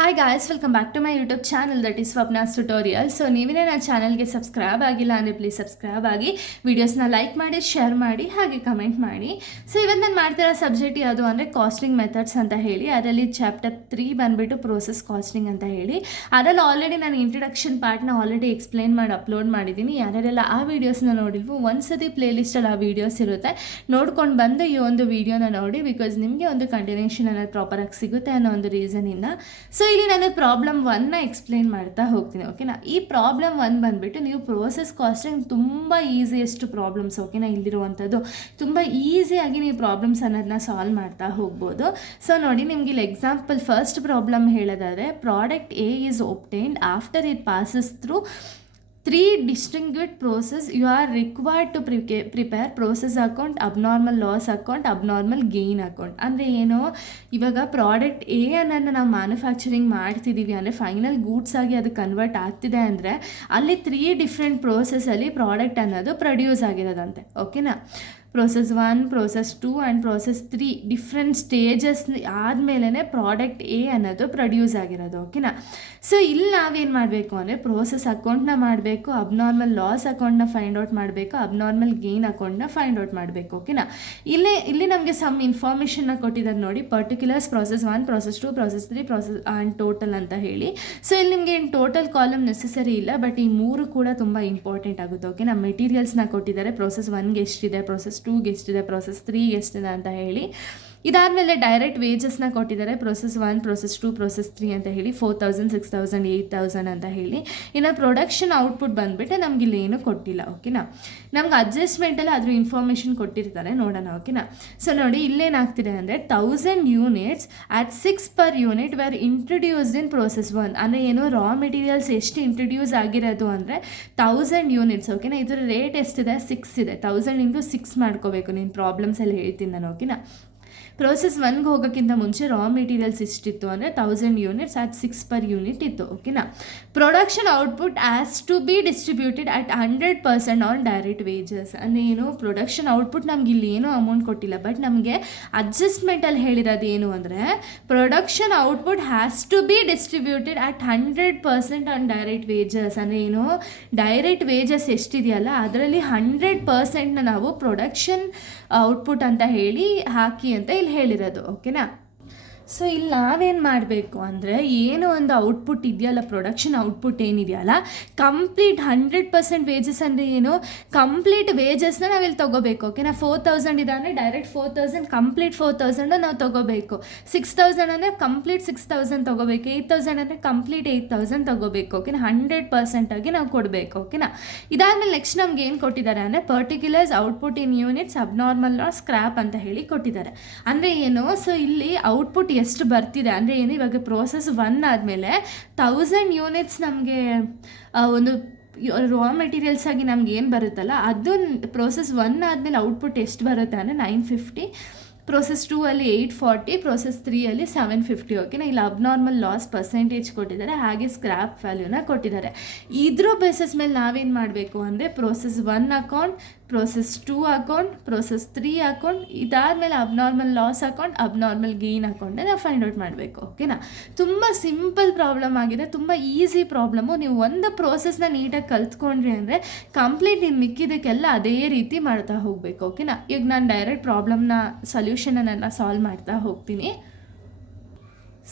Hi guys, welcome back to my YouTube channel that is Swapna's tutorial. So ನೀವೇ ನನ್ನ ಚಾನಲ್ಗೆ subscribe ಆಗಿಲ್ಲ ಅಂದರೆ ಪ್ಲೀಸ್ ಸಬ್ಸ್ಕ್ರೈಬ್ ಆಗಿ, ವೀಡಿಯೋಸ್ನ ಲೈಕ್ ಮಾಡಿ, ಶೇರ್ ಮಾಡಿ, ಹಾಗೆ ಕಮೆಂಟ್ ಮಾಡಿ. ಸೊ ಇವತ್ತು ನಾನು ಮಾಡ್ತಿರೋ ಸಬ್ಜೆಕ್ಟ್ ಯಾವುದು ಅಂದರೆ ಕಾಸ್ಟಿಂಗ್ ಮೆಥಡ್ಸ್ ಅಂತ ಹೇಳಿ. ಅದರಲ್ಲಿ ಚಾಪ್ಟರ್ 3 ಬಂದುಬಿಟ್ಟು ಪ್ರೋಸೆಸ್ ಕಾಸ್ಟಿಂಗ್ ಅಂತ ಹೇಳಿ. ಅದರಲ್ಲಿ ಆಲ್ರೆಡಿ ನಾನು ಇಂಟ್ರಡಕ್ಷನ್ ಪಾರ್ಟ್ನ ಆಲ್ರೆಡಿ ಎಕ್ಸ್ಪ್ಲೇನ್ ಮಾಡಿ ಅಪ್ಲೋಡ್ ಮಾಡಿದ್ದೀನಿ. ಯಾರ್ಯಾರೆಲ್ಲ ಆ ವೀಡಿಯೋಸ್ನ ನೋಡಿಲ್ವೋ ಒಂದ್ಸತಿ ಪ್ಲೇಲಿಸ್ಟಲ್ಲಿ ಆ ವೀಡಿಯೋಸ್ ಇರುತ್ತೆ, ನೋಡ್ಕೊಂಡು ಬಂದು ಈ ಒಂದು ವೀಡಿಯೋನ ನೋಡಿ. ಬಿಕಾಸ್ ನಿಮಗೆ ಒಂದು ಕಂಟಿನ್ಯೂಷನ್ ಅನ್ನೋದು ಪ್ರಾಪರಾಗಿ ಸಿಗುತ್ತೆ ಅನ್ನೋ ಒಂದು ರೀಸನಿಂದ. ಸೊ ಇಲ್ಲಿ ನಾನು ಪ್ರಾಬ್ಲಮ್ 1ನ ಎಕ್ಸ್ಪ್ಲೇನ್ ಮಾಡ್ತಾ ಹೋಗ್ತೀನಿ, ಓಕೆನಾ. ಈ ಪ್ರಾಬ್ಲಮ್ 1 ಬಂದುಬಿಟ್ಟು ನೀವು ಪ್ರೋಸೆಸ್ ಕಾಸ್ಟಿಂಗ್ ತುಂಬ ಈಸಿಯೆಸ್ಟ್ ಪ್ರಾಬ್ಲಮ್ಸ್, ಓಕೆನಾ. ಇಲ್ಲಿರುವಂಥದ್ದು ತುಂಬ ಈಸಿಯಾಗಿ ನೀವು ಪ್ರಾಬ್ಲಮ್ಸ್ ಅನ್ನೋದನ್ನ ಸಾಲ್ವ್ ಮಾಡ್ತಾ ಹೋಗ್ಬೋದು. ಸೊ ನೋಡಿ, ನಿಮ್ಗೆ ಇಲ್ಲಿ ಎಕ್ಸಾಂಪಲ್ ಫಸ್ಟ್ ಪ್ರಾಬ್ಲಮ್ ಹೇಳೋದಾದರೆ, product A is obtained after it passes through 3 distinguished process. You are required to prepare process account, abnormal loss account, abnormal gain account. ಅಂದರೆ ಏನು, ಇವಾಗ ಪ್ರಾಡಕ್ಟ್ ಎ ಅನ್ನೋದನ್ನ ನಾವು ಮ್ಯಾನುಫ್ಯಾಕ್ಚರಿಂಗ್ ಮಾಡ್ತಿದ್ದೀವಿ ಅಂದರೆ ಫೈನಲ್ ಗೂಡ್ಸ್ ಆಗಿ ಅದು ಕನ್ವರ್ಟ್ ಆಗ್ತಿದೆ ಅಂದರೆ ಅಲ್ಲಿ 3 ಡಿಫ್ರೆಂಟ್ ಪ್ರೋಸೆಸ್ಸಲ್ಲಿ ಪ್ರಾಡಕ್ಟ್ ಅನ್ನೋದು ಪ್ರೊಡ್ಯೂಸ್ ಆಗಿರೋದಂತೆ, ಓಕೆನಾ. Process 1, process 2 and process 3 different stages ಆದಮೇಲೆ ಪ್ರಾಡಕ್ಟ್ ಎ ಅನ್ನೋದು ಪ್ರೊಡ್ಯೂಸ್ ಆಗಿರೋದು, ಓಕೆನಾ. ಸೊ ಇಲ್ಲಿ ನಾವೇನು ಮಾಡಬೇಕು ಅಂದರೆ ಪ್ರೋಸೆಸ್ ಅಕೌಂಟ್ನ ಮಾಡಬೇಕು, ಅಬ್ನಾರ್ಮಲ್ ಲಾಸ್ ಅಕೌಂಟ್ನ ಫೈಂಡ್ ಔಟ್ ಮಾಡಬೇಕು, ಅಬ್ನಾರ್ಮಲ್ ಗೇನ್ ಅಕೌಂಟ್ನ ಫೈಂಡ್ ಔಟ್ ಮಾಡಬೇಕು, ಓಕೆನಾ. ಇಲ್ಲಿ ನಮಗೆ ಸಮ್ ಇನ್ಫಾರ್ಮೇಷನ್ನ ಕೊಟ್ಟಿದ್ದಾರೆ ನೋಡಿ, particulars process 1, process 2, process 3, process and total ಅಂತ ಹೇಳಿ. ಸೊ ಇಲ್ಲಿ ನಿಮಗೆ ಏನು ಟೋಟಲ್ ಕಾಲಮ್ ನೆಸೆಸರಿ ಇಲ್ಲ, ಬಟ್ ಈ 3 ಕೂಡ ತುಂಬ ಇಂಪಾರ್ಟೆಂಟ್ ಆಗುತ್ತೆ, ಓಕೆನಾ. ಮೆಟೀರಿಯಲ್ಸ್ನ ಕೊಟ್ಟಿದ್ದಾರೆ, ಪ್ರೋಸೆಸ್ 1ಗೆ ಎಷ್ಟಿದೆ, ಪ್ರೋಸೆಸ್ 2ಗೆ ಎಷ್ಟಿದೆ, ಪ್ರೋಸೆಸ್ 3ಗೆ ಎಷ್ಟಿದೆ ಅಂತ ಹೇಳಿ. ಇದಾದಮೇಲೆ ಡೈರೆಕ್ಟ್ ವೇಜಸ್ನ ಕೊಟ್ಟಿದ್ದಾರೆ, ಪ್ರೋಸೆಸ್ 1, ಪ್ರೋಸೆಸ್ 2, ಪ್ರೋಸೆಸ್ 3 ಅಂತ ಹೇಳಿ 4000, 6000, 8000 ಅಂತ ಹೇಳಿ. ಇನ್ನು ಪ್ರೊಡಕ್ಷನ್ ಔಟ್ಪುಟ್ ಬಂದುಬಿಟ್ಟು ನಮ್ಗೆ ಇಲ್ಲಿ ಏನೂ ಕೊಟ್ಟಿಲ್ಲ, ಓಕೆನಾ. ನಮ್ಗೆ ಅಡ್ಜಸ್ಟ್ಮೆಂಟಲ್ಲಿ ಅದ್ರ ಇನ್ಫಾರ್ಮೇಷನ್ ಕೊಟ್ಟಿರ್ತಾರೆ, ನೋಡೋಣ, ಓಕೆನಾ. ಸೊ ನೋಡಿ, ಇಲ್ಲೇನಾಗ್ತಿದೆ ಅಂದರೆ 1000 units at 6 per unit were introduced in process 1. ಅಂದರೆ ಏನು, ರಾ ಮೆಟೀರಿಯಲ್ಸ್ ಎಷ್ಟು ಇಂಟ್ರೊಡ್ಯೂಸ್ ಆಗಿರೋದು ಅಂದರೆ 1000 ಯೂನಿಟ್ಸ್, ಓಕೆನಾ. ಇದರ ರೇಟ್ ಎಷ್ಟಿದೆ, 6 ಇದೆ. 1000 ಇಂಟು 6 ಮಾಡ್ಕೋಬೇಕು, ನೀನು ಪ್ರಾಬ್ಲಮ್ಸಲ್ಲಿ ಹೇಳ್ತೀನಿ ನಾನು, ಓಕೆನಾ. ಪ್ರೋಸೆಸ್ 1ಗೆ ಹೋಗೋಕ್ಕಿಂತ ಮುಂಚೆ ರಾ ಮೆಟೀರಿಯಲ್ಸ್ ಇಷ್ಟಿತ್ತು ಅಂದರೆ 1000 ಯೂನಿಟ್ಸ್ ಅಟ್ 6 per unit ಇತ್ತು, ಓಕೆನಾ. Production output has to be distributed at 100% on direct wages. ಅಂದರೆ ಏನು, ಪ್ರೊಡಕ್ಷನ್ ಔಟ್ಪುಟ್ ನಮ್ಗೆ ಇಲ್ಲಿ ಏನೂ ಅಮೌಂಟ್ ಕೊಟ್ಟಿಲ್ಲ, ಬಟ್ ನಮಗೆ ಅಡ್ಜಸ್ಟ್ಮೆಂಟಲ್ಲಿ ಹೇಳಿರೋದು ಏನು ಅಂದರೆ production output has to be distributed at 100% on direct wages. ಅಂದರೆ ಏನು, ಡೈರೆಕ್ಟ್ ವೇಜಸ್ ಎಷ್ಟಿದೆಯಲ್ಲ ಅದರಲ್ಲಿ 100%ನ ನಾವು ಪ್ರೊಡಕ್ಷನ್ ಔಟ್ಪುಟ್ ಅಂತ ಹೇಳಿ ಹಾಕಿ ಅಂತ ಇಲ್ಲಿ ಹೇಳಿರೋದು, ಓಕೆನಾ. ಸೊ ಇಲ್ಲಿ ನಾವೇನು ಮಾಡಬೇಕು ಅಂದರೆ, ಏನು ಒಂದು ಔಟ್ಪುಟ್ ಇದೆಯಲ್ಲ, ಪ್ರೊಡಕ್ಷನ್ ಔಟ್ಪುಟ್ ಏನಿದೆಯಲ್ಲ, ಕಂಪ್ಲೀಟ್ 100% ವೇಜಸ್ ಅಂದರೆ ಏನು, ಕಂಪ್ಲೀಟ್ ವೇಜಸ್ನ ನಾವಿಲ್ಲಿ ತೊಗೋಬೇಕು, ಓಕೆನಾ. 4000 ಇದೆ ಅಂದರೆ ಡೈರೆಕ್ಟ್ 4000, ಕಂಪ್ಲೀಟ್ 4000 ನಾವು ತೊಗೋಬೇಕು. 6000 ಅಂದರೆ ಕಂಪ್ಲೀಟ್ 6000 ತೊಗೋಬೇಕು. 8000 ಅಂದರೆ ಕಂಪ್ಲೀಟ್ 8000 ತೊಗೋಬೇಕು, ಓಕೆನಾ. 100% ಆಗಿ ನಾವು ಕೊಡಬೇಕು, ಓಕೆನಾ. ಇದಾದಮೇಲೆ ನೆಕ್ಸ್ಟ್ ನಮ್ಗೆ ಏನು ಕೊಟ್ಟಿದ್ದಾರೆ ಅಂದರೆ particulars output in units, abnormal loss, scrap ಅಂತ ಹೇಳಿ ಕೊಟ್ಟಿದ್ದಾರೆ. ಅಂದರೆ ಏನು, ಸೊ ಇಲ್ಲಿ ಔಟ್ಪುಟ್ ಎಷ್ಟು ಬರ್ತಿದೆ ಅಂದರೆ ಏನು, ಇವಾಗ ಪ್ರೋಸೆಸ್ 1 ಆದಮೇಲೆ 1000 ಯೂನಿಟ್ಸ್ ನಮಗೆ ಒಂದು ರಾ ಮೆಟೀರಿಯಲ್ಸ್ ಆಗಿ ನಮ್ಗೆ ಏನು ಬರುತ್ತಲ್ಲ, ಅದು ಪ್ರೋಸೆಸ್ 1 ಆದಮೇಲೆ ಔಟ್ಪುಟ್ ಎಷ್ಟು ಬರುತ್ತೆ ಅಂದರೆ 950, ಪ್ರೋಸೆಸ್ 2 ಅಲ್ಲಿ 840, ಪ್ರೋಸೆಸ್ 3 ಅಲ್ಲಿ 750, ಓಕೆನಾ. ಇಲ್ಲಿ ಅಬ್ನಾರ್ಮಲ್ ಲಾಸ್ ಪರ್ಸೆಂಟೇಜ್ ಕೊಟ್ಟಿದ್ದಾರೆ, ಹಾಗೆ ಸ್ಕ್ರ್ಯಾಪ್ ವ್ಯಾಲ್ಯೂನ ಕೊಟ್ಟಿದ್ದಾರೆ. ಇದ್ರ ಬೇಸಿಸ್ ಮೇಲೆ ನಾವೇನು ಮಾಡಬೇಕು ಅಂದರೆ process 1 account, process 2 account, process 3 account, ಇದಾದಮೇಲೆ abnormal loss account, abnormal gain ಅಕೌಂಟೇ ನಾವು ಫೈಂಡ್ ಔಟ್ ಮಾಡಬೇಕು, ಓಕೆನಾ. ತುಂಬ ಸಿಂಪಲ್ ಪ್ರಾಬ್ಲಮ್ ಆಗಿದೆ, ತುಂಬ ಈಸಿ ಪ್ರಾಬ್ಲಮ್ಮು. ನೀವು ಒಂದು ಪ್ರೋಸೆಸ್ನ ನೀಟಾಗಿ ಕಲ್ತ್ಕೊಂಡ್ರಿ ಅಂದರೆ ಕಂಪ್ಲೀಟ್ ಇನ್ನು ಮಿಕ್ಕಿದ್ದಕ್ಕೆಲ್ಲ ಅದೇ ರೀತಿ ಮಾಡ್ತಾ ಹೋಗಬೇಕು, ಓಕೆನಾ. ಈಗ ನಾನು ಡೈರೆಕ್ಟ್ ಪ್ರಾಬ್ಲಮ್ನ ಸೊಲ್ಯೂಷನನ್ನು ಸಾಲ್ವ್ ಮಾಡ್ತಾ ಹೋಗ್ತೀನಿ.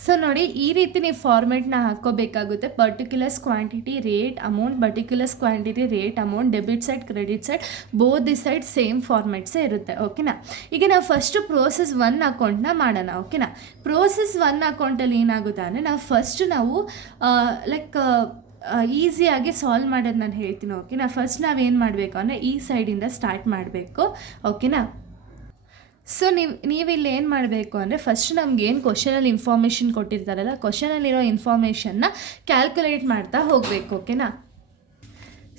ಸೊ ನೋಡಿ, ಈ ರೀತಿ ನೀವು ಫಾರ್ಮೆಟ್ನ ಹಾಕ್ಕೋಬೇಕಾಗುತ್ತೆ. Particulars quantity rate amount, particulars quantity rate amount, debit side credit side, both the side same ಫಾರ್ಮೆಟ್ಸೇ ಇರುತ್ತೆ, ಓಕೆನಾ. ಈಗ ನಾವು ಫಸ್ಟು ಪ್ರೋಸೆಸ್ 1 ಅಕೌಂಟ್ನ ಮಾಡೋಣ, ಓಕೆನಾ. ಪ್ರೋಸೆಸ್ 1 ಅಕೌಂಟಲ್ಲಿ ಏನಾಗುತ್ತೆ ಅಂದರೆ ನಾವು ಈಸಿಯಾಗಿ ಸಾಲ್ವ್ ಮಾಡೋದು ನಾನು ಹೇಳ್ತೀನಿ, ಓಕೆನಾ. ಫಸ್ಟ್ ನಾವೇನು ಮಾಡಬೇಕು ಅಂದರೆ ಈ ಸೈಡಿಂದ ಸ್ಟಾರ್ಟ್ ಮಾಡಬೇಕು, ಓಕೆನಾ. ಸೊ ನೀವಿಲ್ಲಿ ಏನು ಮಾಡಬೇಕು ಅಂದರೆ ಫಸ್ಟ್ ನಮ್ಗೆ ಏನು ಕ್ವಶನಲ್ಲಿ ಇನ್ಫಾರ್ಮೇಷನ್ ಕೊಟ್ಟಿರ್ತಾರಲ್ಲ, ಕ್ವಶನಲ್ಲಿರೋ ಇನ್ಫಾರ್ಮೇಷನ್ನ ಕ್ಯಾಲ್ಕುಲೇಟ್ ಮಾಡ್ತಾ ಹೋಗಬೇಕು, ಓಕೆನಾ.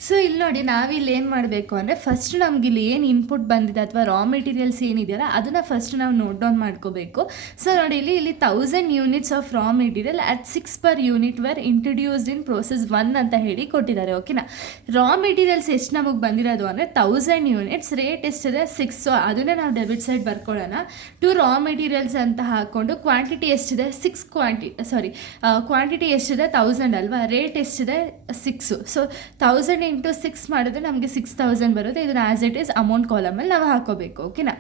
ಸೊ ಇಲ್ಲಿ ನೋಡಿ ನಾವಿಲ್ಲಿ ಏನು ಮಾಡಬೇಕು ಅಂದರೆ ಫಸ್ಟ್ ನಮ್ಗೆ ಇಲ್ಲಿ ಏನು ಇನ್ಪುಟ್ ಬಂದಿದೆ ಅಥವಾ ರಾ ಮೆಟೀರಿಯಲ್ಸ್ ಏನಿದೆಯಲ್ಲ ಅದನ್ನು ಫಸ್ಟ್ ನಾವು ನೋಟ್ ಡೌನ್ ಮಾಡ್ಕೋಬೇಕು. ಸೊ ನೋಡಿ ಇಲ್ಲಿ 1000 units of raw material at 6 per unit var introduced in process 1 ಅಂತ ಹೇಳಿ ಕೊಟ್ಟಿದ್ದಾರೆ. ಓಕೆನಾ, ರಾ ಮೆಟೀರಿಯಲ್ಸ್ ಎಷ್ಟು ನಮಗೆ ಬಂದಿರೋದು ಅಂದರೆ 1000 ಯೂನಿಟ್ಸ್, ರೇಟ್ ಎಷ್ಟಿದೆ 6. ಸೊ ಅದನ್ನೇ ನಾವು ಡೆಬಿಟ್ ಸೈಡ್ ಬರ್ಕೊಳ್ಳೋಣ. ಟು ರಾ ಮೆಟೀರಿಯಲ್ಸ್ ಅಂತ ಹಾಕ್ಕೊಂಡು ಕ್ವಾಂಟಿಟಿ ಎಷ್ಟಿದೆ 6 ಕ್ವಾಂಟಿಟಿ ಎಷ್ಟಿದೆ 1000 ಅಲ್ವಾ, ರೇಟ್ ಎಷ್ಟಿದೆ 6. ಸೊ 1000 ಇಂಟು 6 ಮಾಡಿದ್ರೆ ನಮಗೆ 6000 ಬರುತ್ತೆ. ಇದನ್ನು ಆ್ಯಸ್ ಇಟ್ ಈಸ್ ಅಮೌಂಟ್ ಕಾಲಮಲ್ಲಿ ನಾವು ಹಾಕೋಬೇಕು. ಓಕೆನಾ,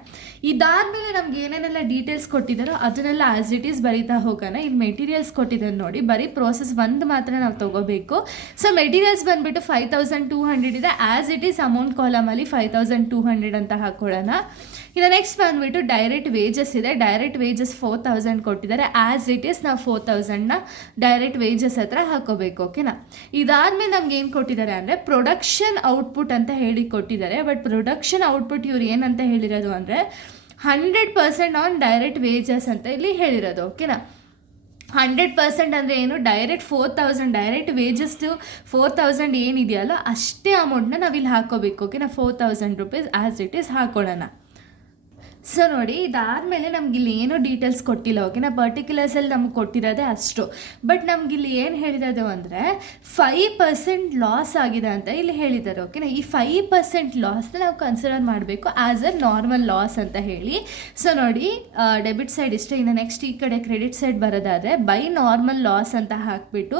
ಇದಾದಮೇಲೆ ನಮ್ಗೆ ಏನೇನೆಲ್ಲ ಡೀಟೇಲ್ಸ್ ಕೊಟ್ಟಿದ್ದಾರೋ ಅದನ್ನೆಲ್ಲ ಆ್ಯಸ್ ಇಟ್ ಈಸ್ ಬರೀತಾ ಹೋಗೋಣ. ಇಲ್ಲಿ ಮೆಟೀರಿಯಲ್ಸ್ ಕೊಟ್ಟಿದ್ದಾರೆ ನೋಡಿ, ಬರೀ ಪ್ರೋಸೆಸ್ ಒಂದು ಮಾತ್ರ ನಾವು ತೊಗೋಬೇಕು. ಸೊ ಮೆಟೀರಿಯಲ್ಸ್ ಬಂದುಬಿಟ್ಟು 5200 ಇದೆ, ಆ್ಯಸ್ ಇಟ್ ಈಸ್ ಅಮೌಂಟ್ ಕಾಲಮಲ್ಲಿ 5200 ಅಂತ ಹಾಕೊಳ್ಳೋಣ. ಇನ್ನು ನೆಕ್ಸ್ಟ್ ಬಂದುಬಿಟ್ಟು ಡೈರೆಕ್ಟ್ ವೇಜಸ್ ಇದೆ, ಡೈರೆಕ್ಟ್ ವೇಜಸ್ 4000 ಕೊಟ್ಟಿದ್ದಾರೆ, ಆ್ಯಸ್ ಇಟ್ ಈಸ್ ನಾವು 4000ನ ಡೈರೆಕ್ಟ್ ವೇಜಸ್ ಹತ್ರ ಹಾಕೋಬೇಕು. ಓಕೆನಾ, ಇದಾದಮೇಲೆ ನಮ್ಗೆ ಏನು ಕೊಟ್ಟಿದ್ದಾರೆ ಅಂದರೆ ಪ್ರೊಡಕ್ಷನ್ ಔಟ್ಪುಟ್ ಅಂತ ಹೇಳಿ ಕೊಟ್ಟಿದ್ದಾರೆ. ಬಟ್ ಪ್ರೊಡಕ್ಷನ್ ಔಟ್ಪುಟ್ ಇವ್ರು ಏನಂತ ಹೇಳಿರೋದು ಅಂದರೆ 100% ಆನ್ ಡೈರೆಕ್ಟ್ ವೇಜಸ್ ಅಂತ ಇಲ್ಲಿ ಹೇಳಿರೋದು. ಓಕೆನಾ, 100% ಅಂದರೆ ಏನು, ಡೈರೆಕ್ಟ್ 4000 ಡೈರೆಕ್ಟ್ ವೇಜಸ್ದು 4000 ಏನಿದೆಯಲ್ಲ ಅಷ್ಟೇ ಅಮೌಂಟ್ನ ನಾವಿಲ್ಲಿ ಹಾಕೋಬೇಕು. ಓಕೆನಾ, 4000 ರೂಪೀಸ್ ಆ್ಯಸ್ ಇಟ್ ಈಸ್ ಹಾಕೊಳ್ಳೋಣ. ಸೊ ನೋಡಿ, ಇದಾದಮೇಲೆ ನಮಗಿಲ್ಲಿ ಏನೂ ಡೀಟೇಲ್ಸ್ ಕೊಟ್ಟಿಲ್ಲ. ಓಕೆನಾ, ಪರ್ಟಿಕ್ಯುಲರ್ಸಲ್ಲಿ ನಮ್ಗೆ ಕೊಟ್ಟಿರೋದೇ ಅಷ್ಟು. ಬಟ್ ನಮಗಿಲ್ಲಿ ಏನು ಹೇಳಿರೋದು ಅಂದರೆ 5% ಲಾಸ್ ಆಗಿದೆ ಅಂತ ಇಲ್ಲಿ ಹೇಳಿದ್ದಾರೆ. ಓಕೆನಾ, ಈ 5% ಲಾಸ್ನ ನಾವು ಕನ್ಸಿಡರ್ ಮಾಡಬೇಕು ಆ್ಯಸ್ ಅ ನಾರ್ಮಲ್ ಲಾಸ್ ಅಂತ ಹೇಳಿ. ಸೊ ನೋಡಿ, ಡೆಬಿಟ್ ಸೈಡ್ ಇಷ್ಟೇ. ಇನ್ನು ನೆಕ್ಸ್ಟ್ ಈ ಕಡೆ ಕ್ರೆಡಿಟ್ ಸೈಡ್ ಬರೋದಾದರೆ ಬೈ ನಾರ್ಮಲ್ ಲಾಸ್ ಅಂತ ಹಾಕಿಬಿಟ್ಟು